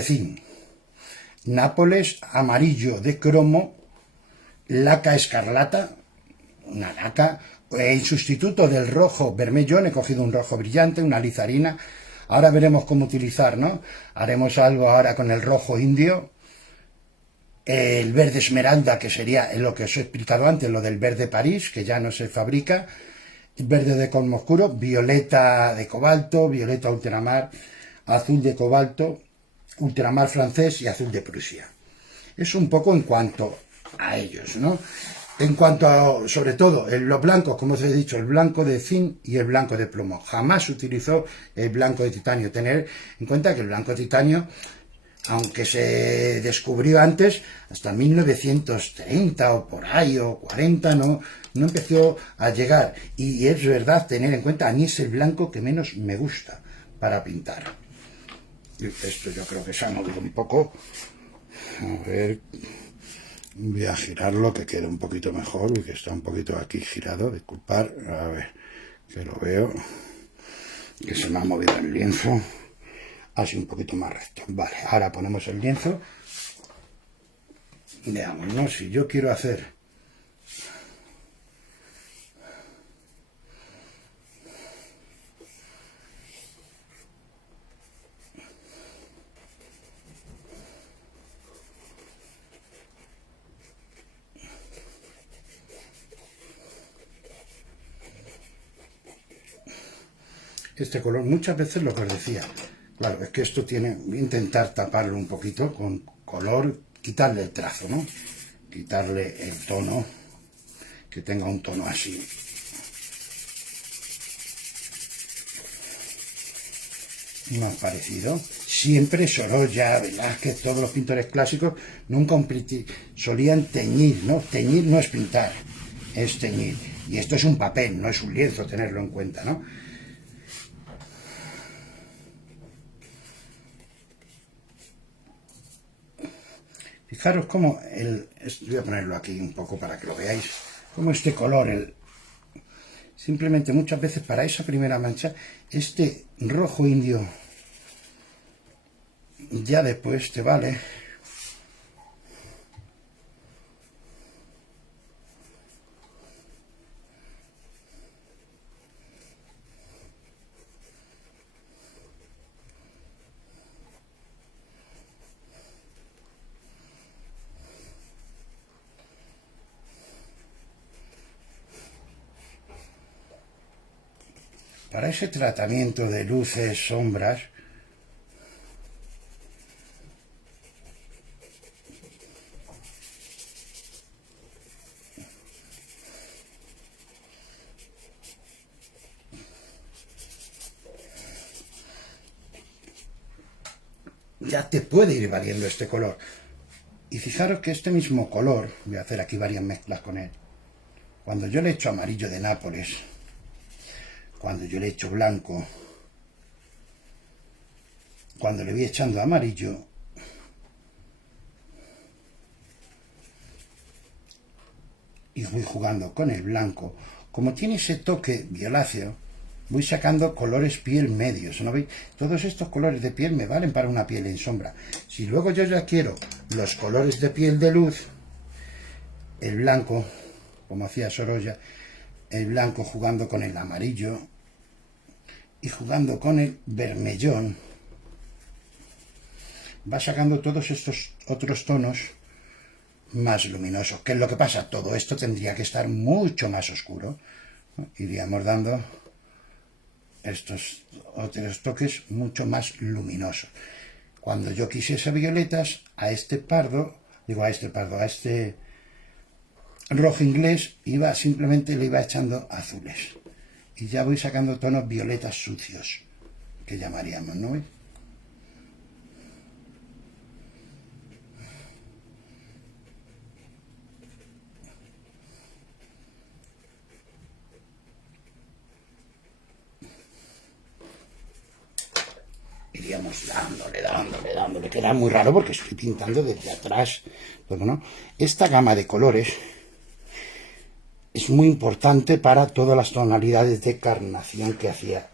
zinc. Nápoles amarillo de cromo, laca escarlata, una laca, en sustituto del rojo vermellón he cogido un rojo brillante, una lizarina. Ahora veremos cómo utilizar, ¿no? Haremos algo ahora con el rojo indio, el verde esmeralda, que sería lo que os he explicado antes, lo del verde París, que ya no se fabrica, verde de colmo oscuro, violeta de cobalto, violeta ultramar, azul de cobalto, ultramar francés y azul de Prusia. Es un poco en cuanto a ellos, ¿no? En cuanto a, sobre todo, en los blancos, como os he dicho, el blanco de zinc y el blanco de plomo. Jamás se utilizó el blanco de titanio. Tener en cuenta que el blanco de titanio, aunque se descubrió antes, hasta 1930 o por ahí, o 40, no empezó a llegar. Y es verdad, tener en cuenta, a mí es el blanco que menos me gusta para pintar. Esto yo creo que se ha movido un poco. A ver, voy a girarlo que quede un poquito mejor, y que está un poquito aquí girado, disculpar, a ver, que lo veo, que se me ha movido el lienzo, así un poquito más recto. Vale, ahora ponemos el lienzo, veamos, ¿no? Si yo quiero hacer este color, muchas veces lo que os decía, claro, es que esto tiene, voy a intentar taparlo un poquito con color, quitarle el trazo, ¿no? Quitarle el tono, que tenga un tono así. Más parecido. Siempre Sorolla, Velázquez, todos los pintores clásicos nunca solían teñir, ¿no? Teñir no es pintar, es teñir. Y esto es un papel, no es un lienzo, tenerlo en cuenta, ¿no? Fijaros cómo voy a ponerlo aquí un poco para que lo veáis, cómo este color, simplemente muchas veces para esa primera mancha, este rojo indio, ya después te vale. Para ese tratamiento de luces, sombras, ya te puede ir valiendo este color. Y fijaros que este mismo color, voy a hacer aquí varias mezclas con él, cuando yo le echo amarillo de Nápoles, cuando yo le echo blanco, cuando le voy echando amarillo, y voy jugando con el blanco, como tiene ese toque violáceo, voy sacando colores piel medios, ¿no veis? Todos estos colores de piel me valen para una piel en sombra. Si luego yo ya quiero los colores de piel de luz, el blanco, como hacía Sorolla, el blanco jugando con el amarillo y jugando con el vermellón, va sacando todos estos otros tonos más luminosos. ¿Qué es lo que pasa? Todo esto tendría que estar mucho más oscuro, ¿no? Iríamos dando estos otros toques mucho más luminosos. Cuando yo quisiese violetas, a este pardo, a este rojo inglés, simplemente le iba echando azules. Y ya voy sacando tonos violetas sucios, que llamaríamos, ¿no? Iríamos vamos dándole. Queda muy raro porque estoy pintando desde atrás. Pero no, esta gama de colores es muy importante para todas las tonalidades de carnación que hacía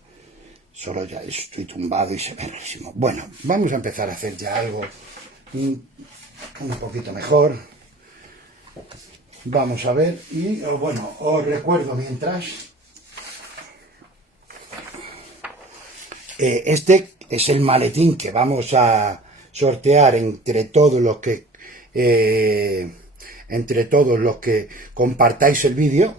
Sorolla. Estoy tumbado y se ve rarísimo. Bueno, vamos a empezar a hacer ya algo un poquito mejor. Vamos a ver, y bueno, os recuerdo mientras, este es el maletín que vamos a sortear entre todos los que compartáis el vídeo,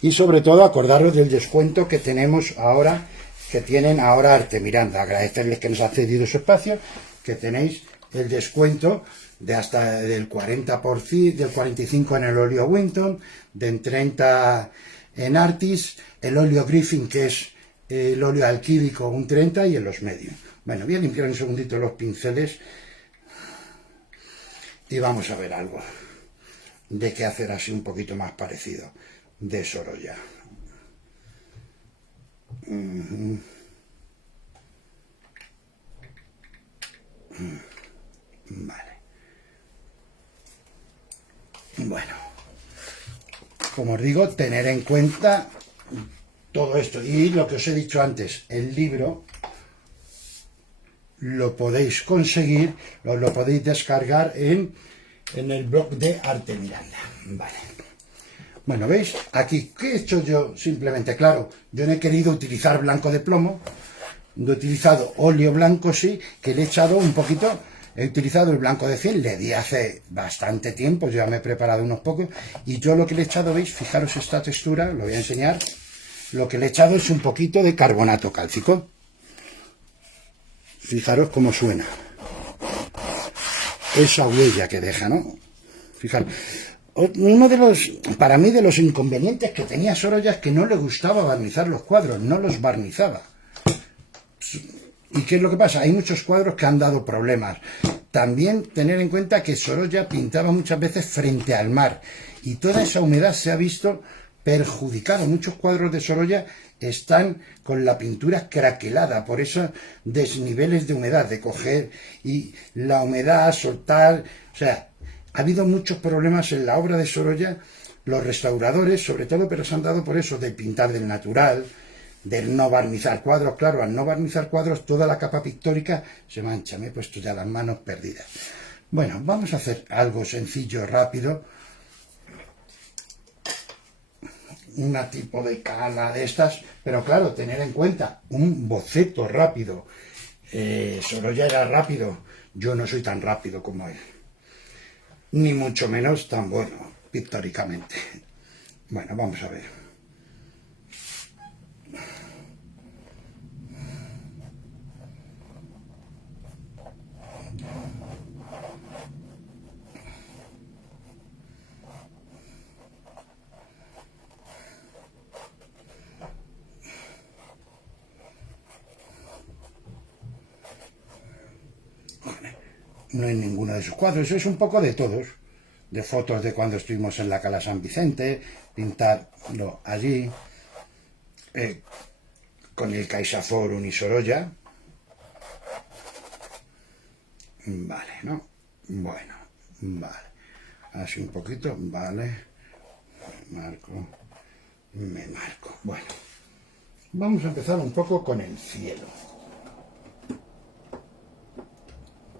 y sobre todo acordaros del descuento que tenemos ahora, que tienen ahora Arte Miranda. Agradecerles que nos ha cedido su espacio, que tenéis el descuento de hasta del 40%, del 45% en el óleo Winton, del 30% en Artis, el óleo Griffin, que es el óleo alquílico, un 30%, y en los medios. Bueno, voy a limpiar un segundito los pinceles y vamos a ver algo de qué hacer así un poquito más parecido de Sorolla. Vale. Bueno, como os digo, tener en cuenta todo esto. Y lo que os he dicho antes, el libro lo podéis conseguir, lo podéis descargar en el blog de Arte Miranda. Vale. Bueno, ¿veis? Aquí, ¿qué he hecho yo? Simplemente, claro, yo no he querido utilizar blanco de plomo, no he utilizado óleo blanco, sí, que le he echado un poquito. He utilizado el blanco de 100, le di hace bastante tiempo, ya me he preparado unos pocos, y yo lo que le he echado, ¿veis? Fijaros esta textura, lo voy a enseñar. Lo que le he echado es un poquito de carbonato cálcico. Fijaros cómo suena. Esa huella que deja, ¿no? Fijaros. Uno de los, para mí, de los inconvenientes que tenía Sorolla es que no le gustaba barnizar los cuadros, no los barnizaba. ¿Y qué es lo que pasa? Hay muchos cuadros que han dado problemas. También tener en cuenta que Sorolla pintaba muchas veces frente al mar y toda esa humedad se ha visto perjudicada. Muchos cuadros de Sorolla están con la pintura craquelada por esos desniveles de humedad, de coger y la humedad, soltar. O sea, ha habido muchos problemas en la obra de Sorolla, los restauradores sobre todo, pero se han dado por eso de pintar del natural, del no barnizar cuadros. Claro, al no barnizar cuadros toda la capa pictórica se mancha. Me he puesto ya las manos perdidas. Bueno, vamos a hacer algo sencillo, rápido. Una tipo de cala de estas, pero claro, tener en cuenta un boceto rápido. Sorolla era rápido, yo no soy tan rápido como él, ni mucho menos tan bueno pictóricamente. Bueno, vamos a ver. No en ninguno de sus cuadros, eso es un poco de todos, de fotos de cuando estuvimos en la Cala San Vicente, pintarlo allí, con el CaixaForum y Sorolla. Vale, ¿no? Bueno, vale, así un poquito, vale, me marco, bueno, vamos a empezar un poco con el cielo.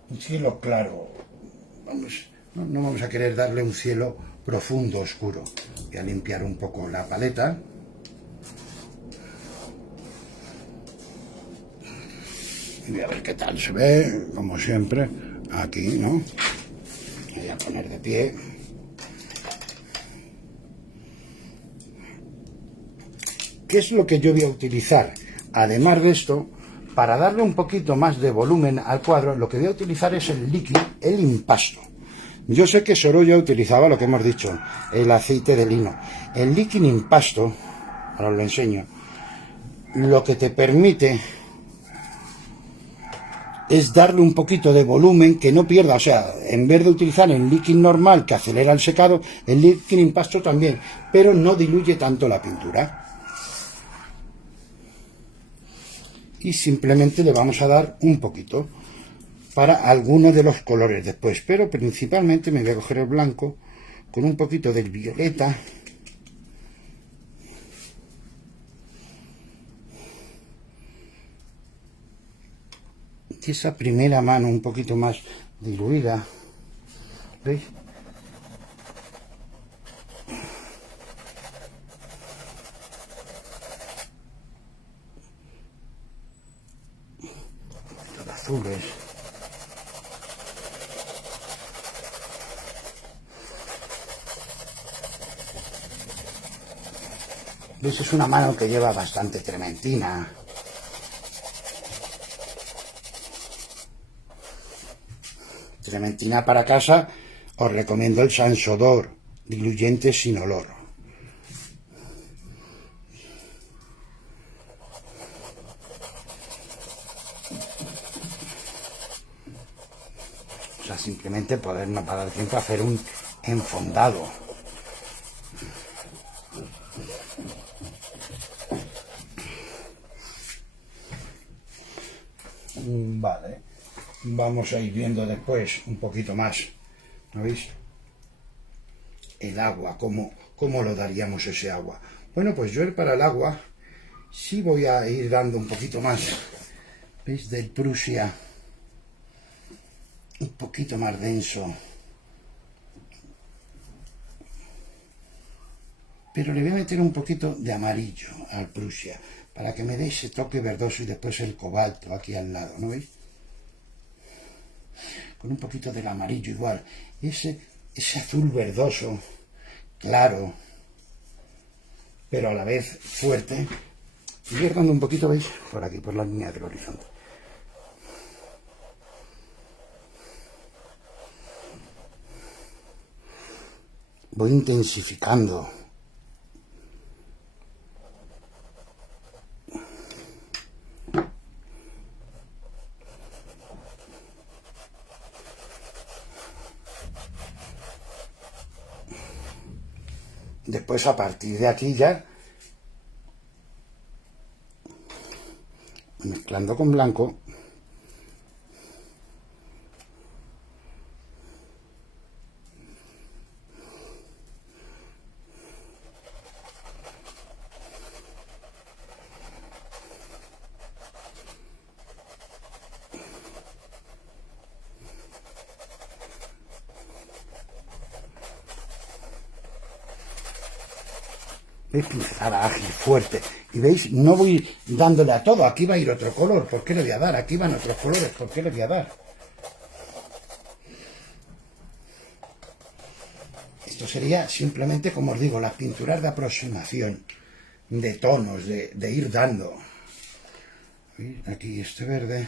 Un cielo claro, no vamos a querer darle un cielo profundo, oscuro. Voy a limpiar un poco la paleta. Y voy a ver qué tal se ve, como siempre, aquí, ¿no? Voy a poner de pie. ¿Qué es lo que yo voy a utilizar? Además de esto, para darle un poquito más de volumen al cuadro, lo que voy a utilizar es el líquido, el impasto. Yo sé que Sorolla utilizaba lo que hemos dicho, el aceite de lino. El líquido impasto, ahora os lo enseño, lo que te permite es darle un poquito de volumen, que no pierda, o sea, en vez de utilizar el líquido normal que acelera el secado, el líquido impasto también, pero no diluye tanto la pintura. y simplemente le vamos a dar un poquito para algunos de los colores después, pero principalmente me voy a coger el blanco con un poquito del violeta, y esa primera mano un poquito más diluida, ¿veis? De azules. ¿Veis? Es una mano que lleva bastante trementina. Trementina para casa, os recomiendo el Sansodor, diluyente sin olor. O sea, simplemente poder no dar tiempo a hacer un enfondado. Vale, vamos a ir viendo después un poquito más, ¿no veis? El agua, ¿cómo lo daríamos ese agua? Bueno, pues yo para el agua sí voy a ir dando un poquito más, ¿veis? Del Prusia, un poquito más denso, pero le voy a meter un poquito de amarillo al Prusia para que me dé ese toque verdoso y después el cobalto aquí al lado, ¿no veis? Con un poquito del amarillo igual, ese azul verdoso, claro, pero a la vez fuerte, y ir dando un poquito, ¿veis? Por aquí, por la línea del horizonte. Voy intensificando. Después, a partir de aquí ya, mezclando con blanco, ¿veis? Pincelada ágil, fuerte. Y veis, no voy dándole a todo. Aquí va a ir otro color. ¿Por qué le voy a dar? Aquí van otros colores. ¿Por qué le voy a dar? Esto sería simplemente, como os digo, las pinturas de aproximación, de tonos, de ir dando. ¿Veis? Aquí este verde.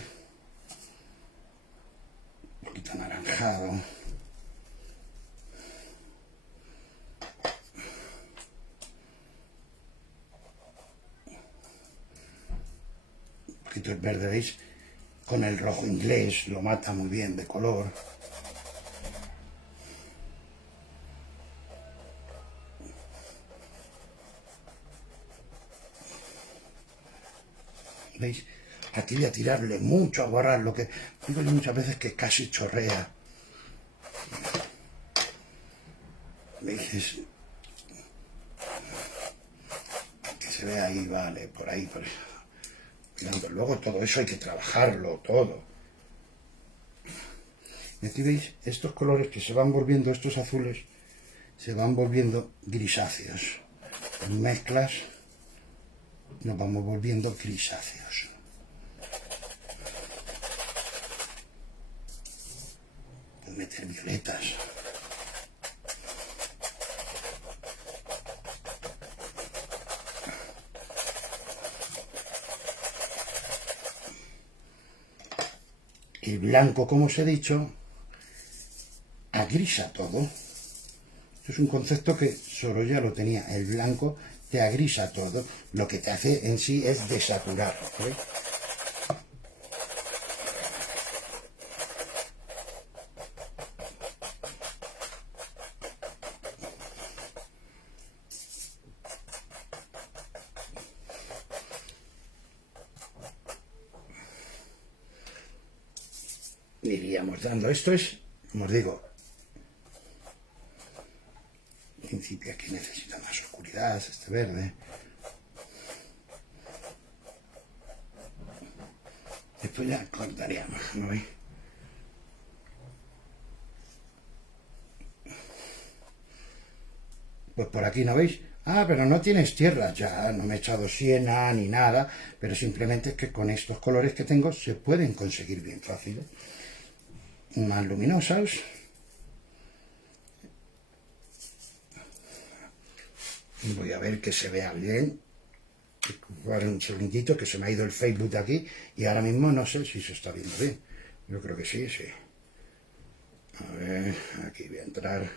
Un poquito anaranjado. El verde, ¿veis? Con el rojo inglés lo mata muy bien de color. ¿Veis? Aquí voy a tirarle mucho a borrar, lo que digo muchas veces que casi chorrea. ¿Veis? Que se ve ahí, vale, por ahí, por ahí. Luego todo eso hay que trabajarlo, todo. Y aquí veis, estos colores que se van volviendo, estos azules, se van volviendo grisáceos. En mezclas nos vamos volviendo grisáceos. Puedo meter violetas. El blanco, como os he dicho, agrisa todo. Esto es un concepto que Sorolla lo tenía. El blanco te agrisa todo. Lo que te hace en sí es desaturar. ¿Veis? iríamos dando. Esto es, como os digo, en principio aquí necesita más oscuridad, este verde. Después ya cortaríamos, ¿no veis? Pues por aquí, ¿no veis? Ah, pero no tienes tierra. Ya no me he echado siena ni nada, pero simplemente es que con estos colores que tengo se pueden conseguir bien fáciles. Más luminosas. Voy a ver que se vea bien. Un segundito que se me ha ido el Facebook de aquí y ahora mismo no sé si se está viendo bien. Yo creo que sí, sí. A ver, aquí voy a entrar.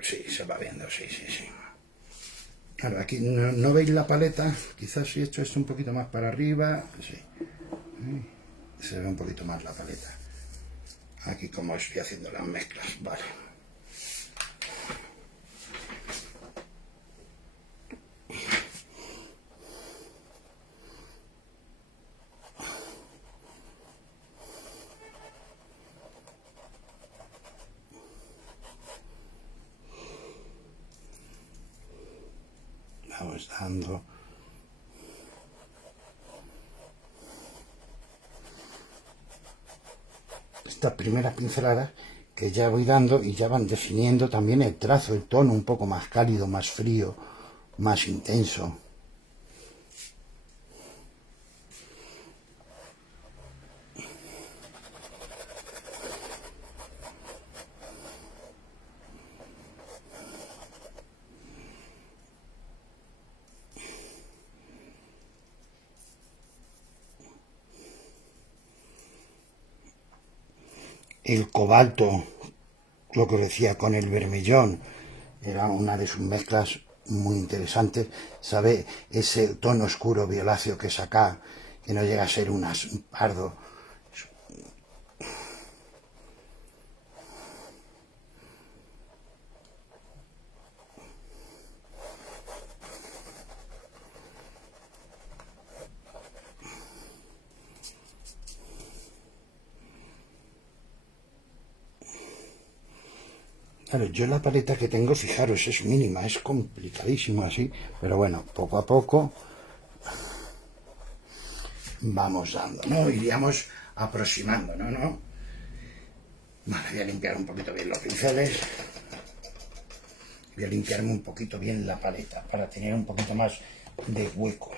Sí, se va viendo, sí, sí, sí. Claro, aquí no veis la paleta. Quizás si he hecho esto un poquito más para arriba, sí. Se ve un poquito más la paleta. Aquí como estoy haciendo las mezclas, vale. Vamos dando. Estas primeras pinceladas que ya voy dando y ya van definiendo también el trazo, el tono un poco más cálido, más frío, más intenso. El cobalto, lo que decía, con el vermellón, era una de sus mezclas muy interesantes. Sabe ese tono oscuro violáceo que saca, que no llega a ser un pardo. Claro, yo la paleta que tengo, fijaros, es mínima, es complicadísimo así, pero bueno, poco a poco vamos dando, ¿no? Iríamos aproximando, ¿no? Vale, voy a limpiar un poquito bien los pinceles. Voy a limpiarme un poquito bien la paleta para tener un poquito más de hueco.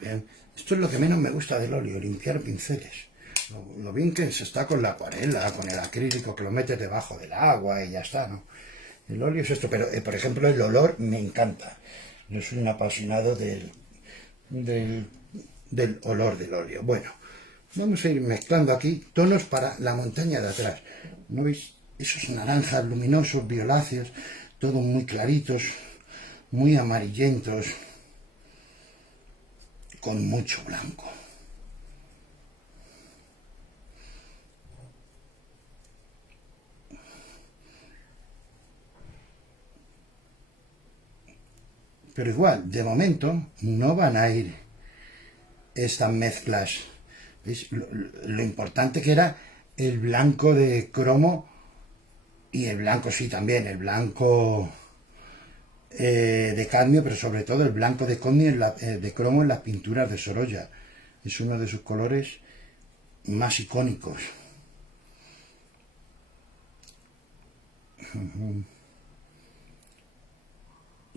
Bien. Esto es lo que menos me gusta del óleo, limpiar pinceles. Lo bien que se está con la acuarela, con el acrílico, que lo metes debajo del agua y ya está, ¿no? El óleo es esto, pero por ejemplo el olor me encanta. Yo soy un apasionado del olor del óleo. Bueno, vamos a ir mezclando aquí tonos para la montaña de atrás. ¿No veis? Esos naranjas luminosos, violáceos, todos muy claritos, muy amarillentos, con mucho blanco. Pero igual, de momento, no van a ir estas mezclas. ¿Veis? Lo importante que era el blanco de cromo y el blanco, sí, también, el blanco de cadmio, pero sobre todo el blanco de cadmio de cromo en las pinturas de Sorolla. Es uno de sus colores más icónicos.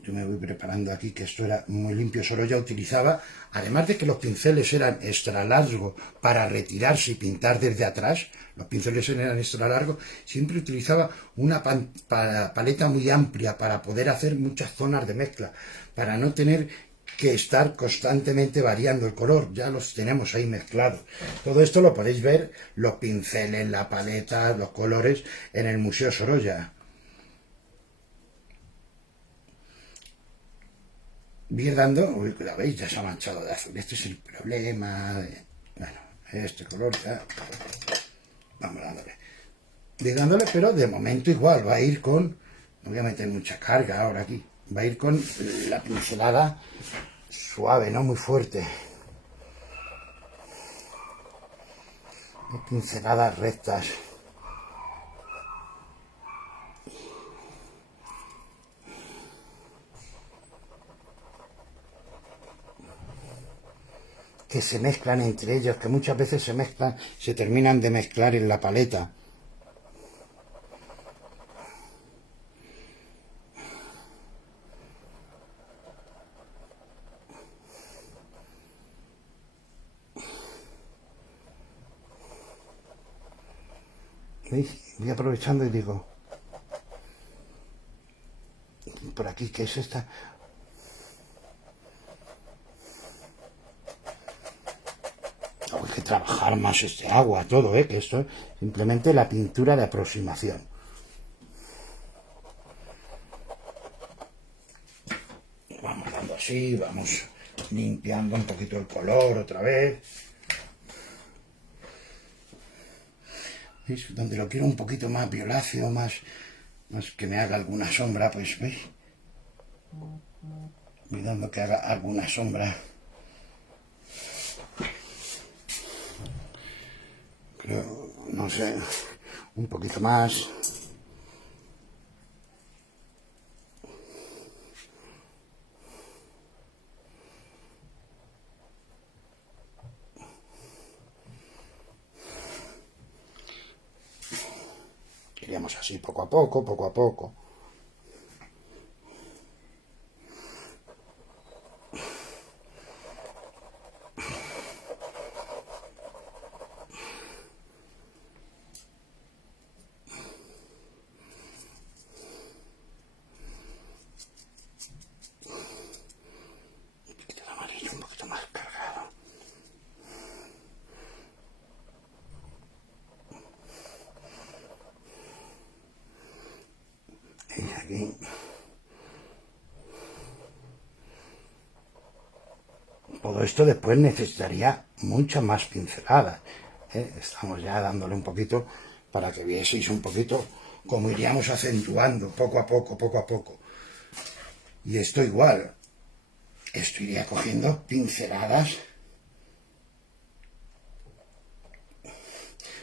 Yo me voy preparando aquí, que esto era muy limpio. Sorolla utilizaba, además de que los pinceles eran extra largos para retirarse y pintar desde atrás, los pinceles eran extra largos, siempre utilizaba una paleta muy amplia para poder hacer muchas zonas de mezcla, para no tener que estar constantemente variando el color. Ya los tenemos ahí mezclados. Todo esto lo podéis ver, los pinceles, la paleta, los colores, en el Museo Sorolla. voy a ir dando, uy, cuidado, veis, ya se ha manchado de azul, este es el problema de, bueno, este color ya, vamos dándole, pero de momento igual va a ir con, no voy a meter mucha carga ahora aquí, va a ir con la pincelada suave, no muy fuerte, pinceladas rectas. Que se mezclan entre ellos, que muchas veces se mezclan, se terminan de mezclar en la paleta. ¿Veis? Voy aprovechando y digo, por aquí, ¿qué es esta? Hay que trabajar más este agua, todo, que esto es simplemente la pintura de aproximación. Vamos dando así, vamos limpiando un poquito el color otra vez. ¿Veis? Donde lo quiero un poquito más violáceo, más que me haga alguna sombra, pues veis, voy dando que haga alguna sombra. Creo, no sé, un poquito más. Iríamos así poco a poco, poco a poco. Un poquito más cargado. Y aquí. Todo esto después necesitaría muchas más pinceladas. Estamos ya dándole un poquito para que vieseis un poquito cómo iríamos acentuando poco a poco, poco a poco. Y esto igual, esto iría cogiendo pinceladas,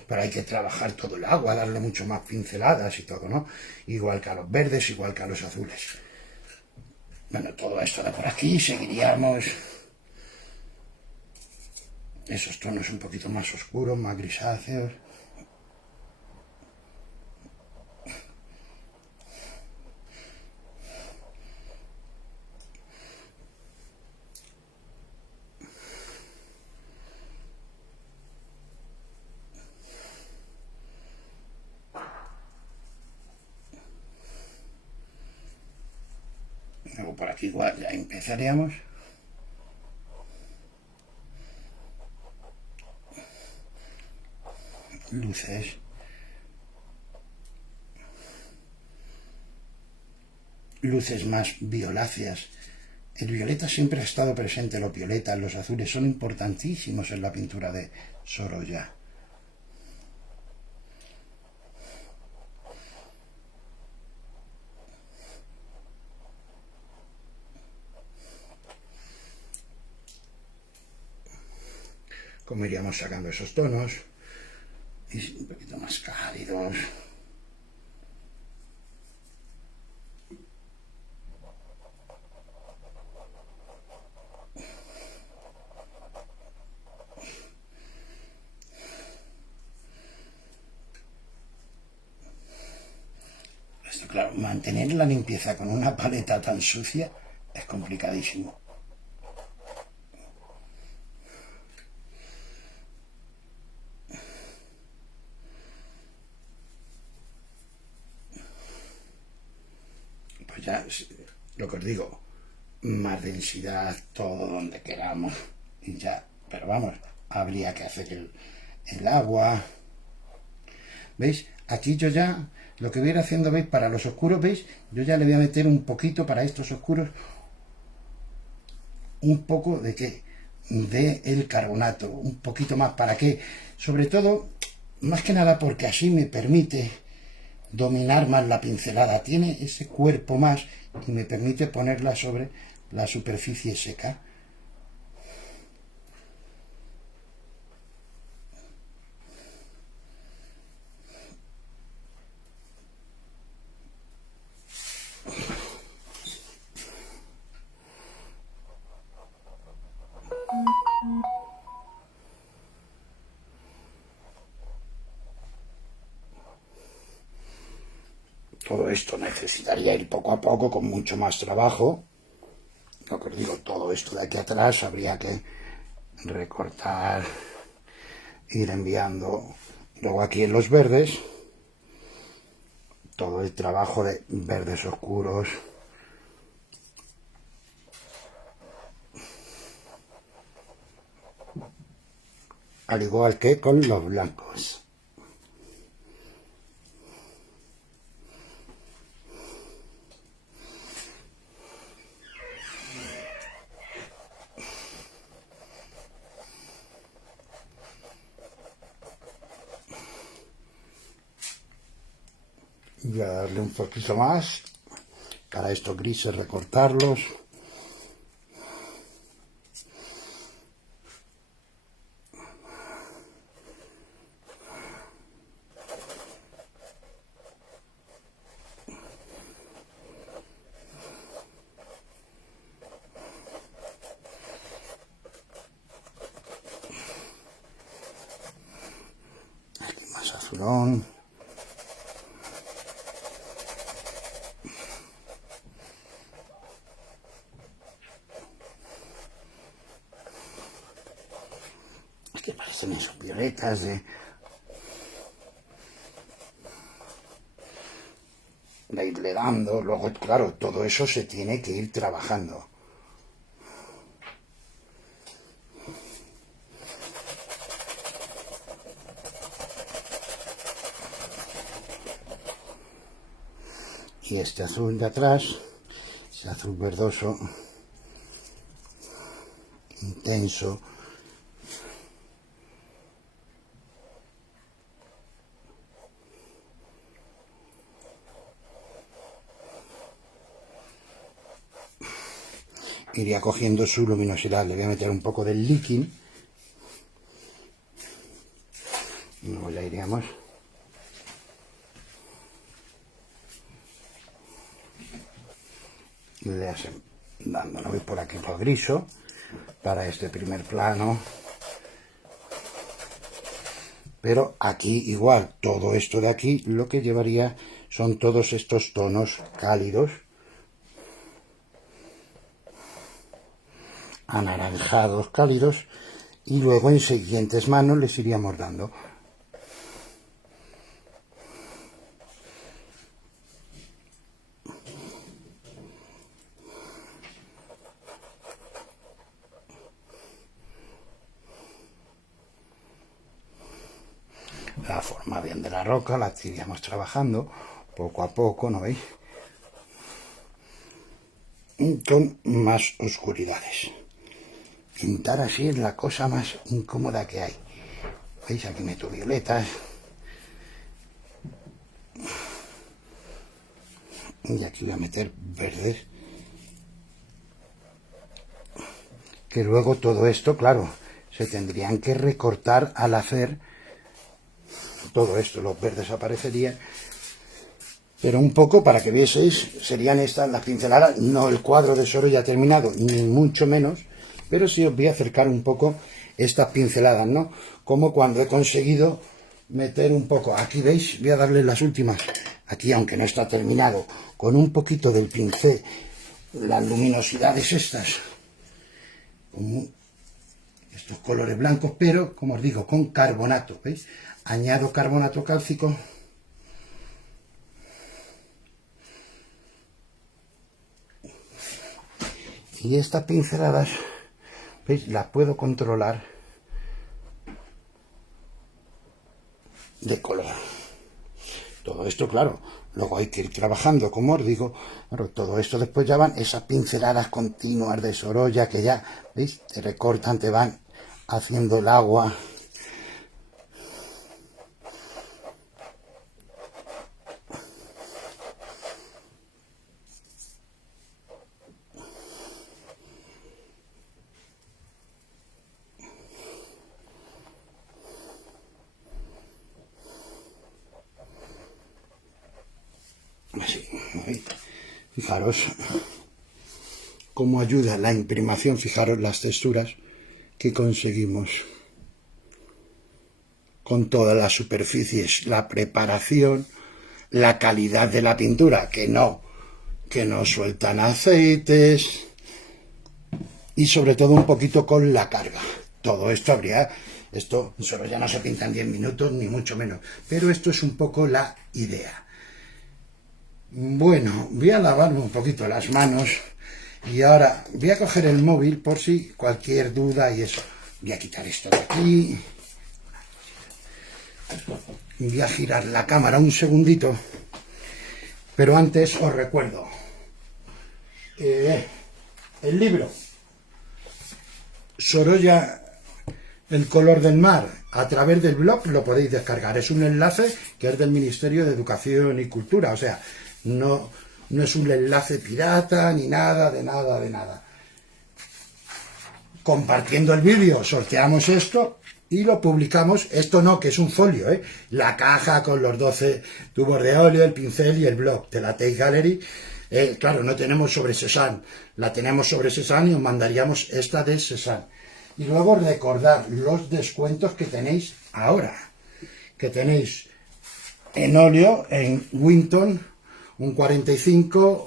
pero hay que trabajar todo el agua, darle mucho más pinceladas y todo, ¿no? Igual que a los verdes, igual que a los azules. Bueno, todo esto de por aquí seguiríamos esos tonos un poquito más oscuros, más grisáceos. Luego por aquí igual ya empezaríamos. Luces más violáceas. El violeta siempre ha estado presente, los violetas, los azules son importantísimos en la pintura de Sorolla. Como iríamos sacando esos tonos y un poquito más cálidos. Esto, claro, mantener la limpieza con una paleta tan sucia es complicadísimo. Pues ya, lo que os digo, más densidad, todo donde queramos, y ya, pero vamos, habría que hacer el agua. ¿Veis? Aquí yo ya, lo que voy a ir haciendo, ¿veis? Para los oscuros, ¿veis? Yo ya le voy a meter un poquito para estos oscuros, un poco de qué, de el carbonato, un poquito más. ¿Para qué? Sobre todo, más que nada porque así me permite dominar más la pincelada, tiene ese cuerpo más y me permite ponerla sobre la superficie seca. Todo esto necesitaría ir poco a poco, con mucho más trabajo. Lo que os digo, todo esto de aquí atrás habría que recortar, ir enviando. Luego aquí en los verdes, todo el trabajo de verdes oscuros, al igual que con los blancos. Voy a darle un poquito más para estos grises, recortarlos. Aquí más azulón. Que parecen esos violetas de irle dando. Luego, claro, todo eso se tiene que ir trabajando. Y este azul de atrás, ese azul verdoso intenso, iría cogiendo su luminosidad. Le voy a meter un poco del líquido. Luego ya iríamos dándolo. Voy por aquí por griso para este primer plano, pero aquí igual todo esto de aquí lo que llevaría son todos estos tonos cálidos, anaranjados cálidos, y luego en siguientes manos les iríamos dando. La forma bien de la roca la iríamos trabajando poco a poco, ¿no veis? Con más oscuridades. Pintar así es la cosa más incómoda que hay. ¿Veis? Aquí meto violetas. Y aquí voy a meter verdes. Que luego todo esto, claro, se tendrían que recortar al hacer todo esto. Los verdes aparecerían. Pero un poco para que vieseis, serían estas las pinceladas, no el cuadro de Soro ya terminado, ni mucho menos, pero sí os voy a acercar un poco estas pinceladas, ¿no? Como cuando he conseguido meter un poco, aquí veis, voy a darle las últimas, aquí aunque no está terminado, con un poquito del pincel, las luminosidades estas, como estos colores blancos, pero como os digo, con carbonato, ¿veis? Añado carbonato cálcico. Y estas pinceladas, ¿veis? Las puedo controlar de color. Todo esto, claro, Luego hay que ir trabajando, como os digo. Pero todo esto después ya van esas pinceladas continuas de Sorolla que ya, ¿veis? Te recortan, te van haciendo el agua. Así, fijaros cómo ayuda la imprimación, fijaros las texturas que conseguimos con todas las superficies, la preparación, la calidad de la pintura, que no sueltan aceites, y sobre todo un poquito con la carga. Todo esto esto solo ya no se pinta en 10 minutos, ni mucho menos, pero esto es un poco la idea. Bueno, voy a lavarme un poquito las manos y ahora voy a coger el móvil por si cualquier duda y eso. Voy a quitar esto de aquí. Voy a girar la cámara un segundito, pero antes os recuerdo el libro Sorolla, el color del mar, a través del blog lo podéis descargar. Es un enlace que es del Ministerio de Educación y Cultura, o sea, no es un enlace pirata ni nada, de nada. Compartiendo el vídeo sorteamos esto y lo publicamos. Esto no, que es un folio, la caja con los 12 tubos de óleo, el pincel y el blog de la Tate Gallery. Claro, no tenemos sobre Cézanne, la tenemos sobre Cézanne y os mandaríamos esta de Cézanne. Y luego recordar los descuentos que tenéis ahora, que tenéis en óleo, en Winton un 45%,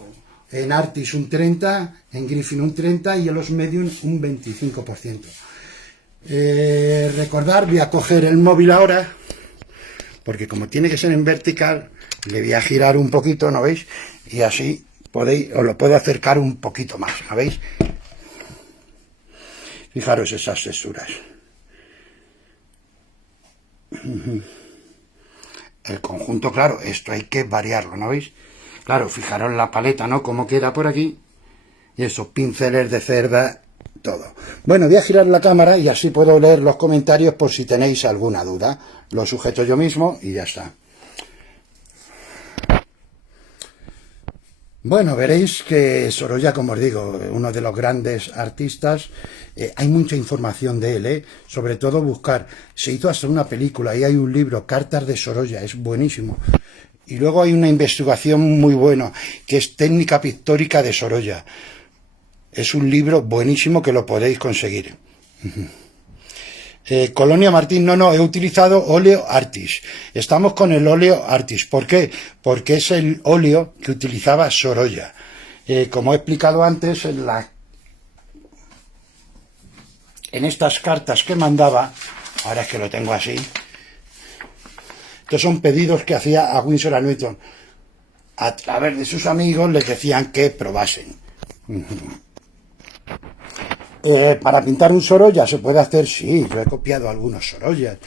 en Artis un 30%, en Griffin un 30% y en los Medium un 25%. Recordar, voy a coger el móvil ahora, porque como tiene que ser en vertical, le voy a girar un poquito, ¿no veis? Y así os lo puedo acercar un poquito más, ¿no veis? Fijaros esas texturas. El conjunto, claro, esto hay que variarlo, ¿no veis? Claro, fijaros la paleta, ¿no? Cómo queda por aquí. Y esos pinceles de cerda, todo. Bueno, voy a girar la cámara y así puedo leer los comentarios por si tenéis alguna duda. Lo sujeto yo mismo y ya está. Bueno, veréis que Sorolla, como os digo, uno de los grandes artistas, hay mucha información de él, sobre todo buscar. Se hizo hasta una película y hay un libro, Cartas de Sorolla, es buenísimo. Y luego hay una investigación muy buena, que es Técnica Pictórica de Sorolla. Es un libro buenísimo que lo podéis conseguir. Colonia Martín, no, he utilizado óleo Artis. Estamos con el óleo Artis. ¿Por qué? Porque es el óleo que utilizaba Sorolla. Como he explicado antes, en estas cartas que mandaba, ahora es que lo tengo así, estos son pedidos que hacía a Winsor & Newton. A través de sus amigos les decían que probasen. Para pintar un Sorolla se puede hacer, sí, yo he copiado algunos Sorollas,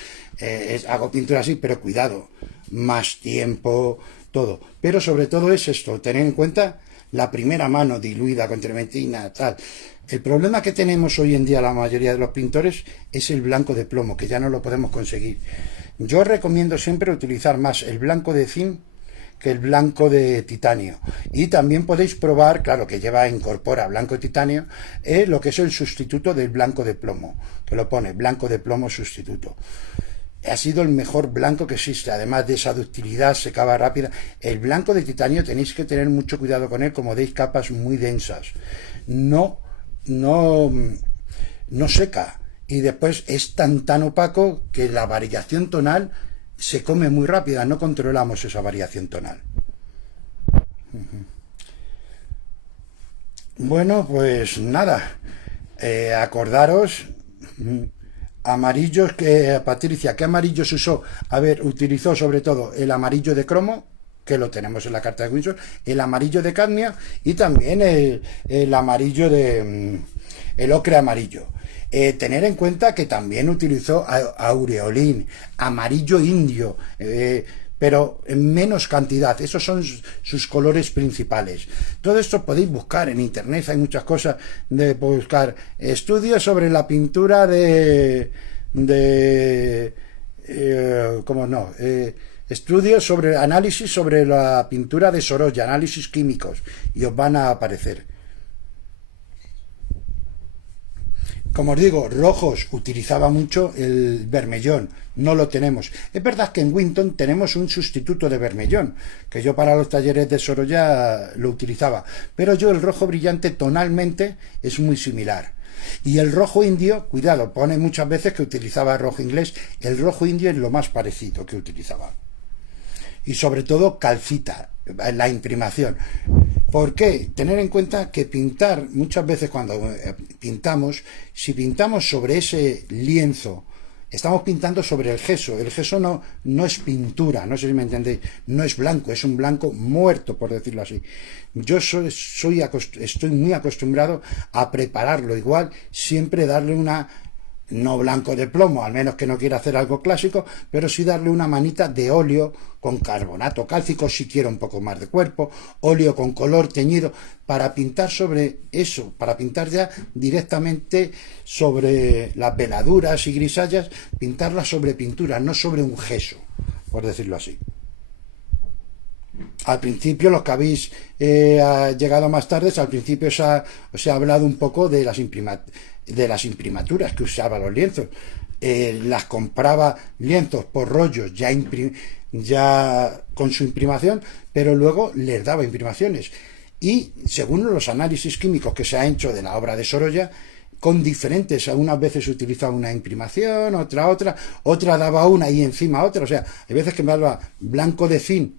hago pintura así, pero cuidado, más tiempo, todo. Pero sobre todo es esto, tener en cuenta la primera mano diluida con trementina, tal. El problema que tenemos hoy en día la mayoría de los pintores es el blanco de plomo, que ya no lo podemos conseguir. Yo recomiendo siempre utilizar más el blanco de zinc que el blanco de titanio. Y también podéis probar, claro que incorpora blanco de titanio, lo que es el sustituto del blanco de plomo, que lo pone blanco de plomo sustituto. Ha sido el mejor blanco que existe, además de esa ductilidad, secaba rápida. El blanco de titanio tenéis que tener mucho cuidado con él, como veis, capas muy densas. No seca. Y después es tan opaco que la variación tonal se come muy rápida, no controlamos esa variación tonal. Bueno, pues nada, acordaros, amarillos, que Patricia, ¿qué amarillo se usó? A ver, utilizó sobre todo el amarillo de cromo, que lo tenemos en la carta de Winsor, el amarillo de cadmio y también el amarillo el ocre amarillo. Tener en cuenta que también utilizó aureolín, amarillo indio, pero en menos cantidad. Esos son sus colores principales. Todo esto podéis buscar en internet, hay muchas cosas de buscar. Estudios sobre la pintura ¿cómo no? Estudios sobre análisis sobre la pintura de Sorolla, análisis químicos, y os van a aparecer. Como os digo, rojos utilizaba mucho el vermellón, no lo tenemos. Es verdad que en Winton tenemos un sustituto de vermellón, que yo para los talleres de Sorolla lo utilizaba, pero yo el rojo brillante tonalmente es muy similar. Y el rojo indio, cuidado, pone muchas veces que utilizaba rojo inglés, el rojo indio es lo más parecido que utilizaba. Y sobre todo calcita, la imprimación. ¿Por qué? Tener en cuenta que pintar, muchas veces cuando pintamos, si pintamos sobre ese lienzo, estamos pintando sobre el gesso. El gesso no es pintura, no sé si me entendéis, no es blanco, es un blanco muerto, por decirlo así. Yo estoy muy acostumbrado a prepararlo igual, siempre darle una... no blanco de plomo, al menos que no quiera hacer algo clásico, pero sí darle una manita de óleo con carbonato cálcico, si quiero un poco más de cuerpo, óleo con color teñido, para pintar sobre eso, para pintar ya directamente sobre las veladuras y grisallas, pintarlas sobre pintura, no sobre un gesso, por decirlo así. Al principio, los que habéis llegado más tarde, al principio os he hablado un poco de las imprimaturas que usaba los lienzos. Las compraba lienzos por rollos ya con su imprimación, pero luego les daba imprimaciones. Y según los análisis químicos que se ha hecho de la obra de Sorolla, con diferentes, algunas veces utilizaba una imprimación, otra daba una y encima otra. O sea, hay veces que me daba blanco de zinc,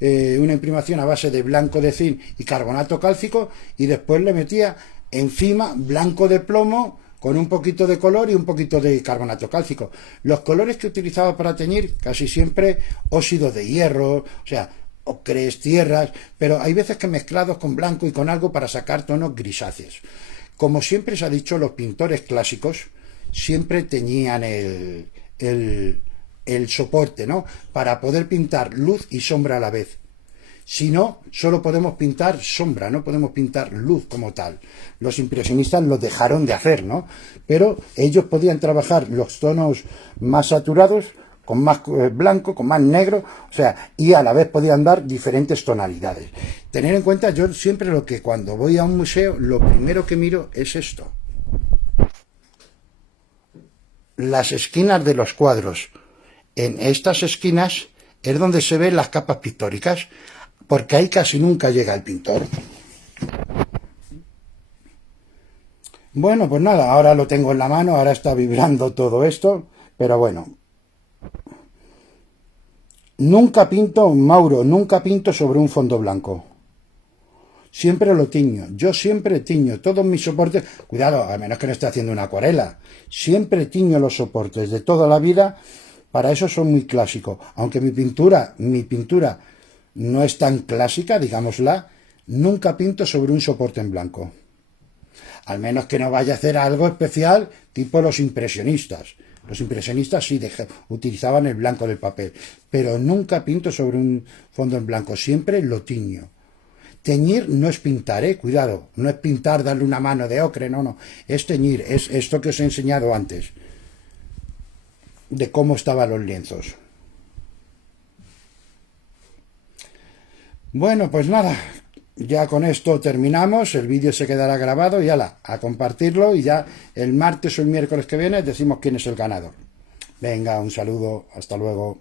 una imprimación a base de blanco de zinc y carbonato cálcico, y después le metía encima blanco de plomo con un poquito de color y un poquito de carbonato cálcico. Los colores que utilizaba para teñir casi siempre óxido de hierro, o sea, ocres, tierras, pero hay veces que mezclados con blanco y con algo para sacar tonos grisáceos. Como siempre se ha dicho, los pintores clásicos siempre teñían el soporte, ¿no? Para poder pintar luz y sombra a la vez. Si no, solo podemos pintar sombra, no podemos pintar luz como tal. Los impresionistas lo dejaron de hacer, ¿no? Pero ellos podían trabajar los tonos más saturados, con más blanco, con más negro, o sea, y a la vez podían dar diferentes tonalidades. Tener en cuenta, yo siempre cuando voy a un museo, lo primero que miro es esto. Las esquinas de los cuadros. En estas esquinas es donde se ven las capas pictóricas, porque ahí casi nunca llega el pintor. Bueno, pues nada, ahora lo tengo en la mano, ahora está vibrando todo esto, pero bueno. Nunca pinto, Mauro, nunca pinto sobre un fondo blanco. Siempre lo tiño, yo siempre tiño todos mis soportes, cuidado, a menos que no esté haciendo una acuarela, siempre tiño los soportes de toda la vida. Para eso son muy clásicos, aunque mi pintura no es tan clásica, digámosla, nunca pinto sobre un soporte en blanco. Al menos que no vaya a hacer algo especial, tipo los impresionistas. Los impresionistas sí utilizaban el blanco del papel, pero nunca pinto sobre un fondo en blanco, siempre lo tiño. Teñir no es pintar, cuidado, no es pintar, darle una mano de ocre, no, es teñir, es esto que os he enseñado antes, de cómo estaban los lienzos. Bueno, pues nada, ya con esto terminamos, el vídeo se quedará grabado y ala, a compartirlo, y ya el martes o el miércoles que viene decimos quién es el ganador. Venga, un saludo, hasta luego.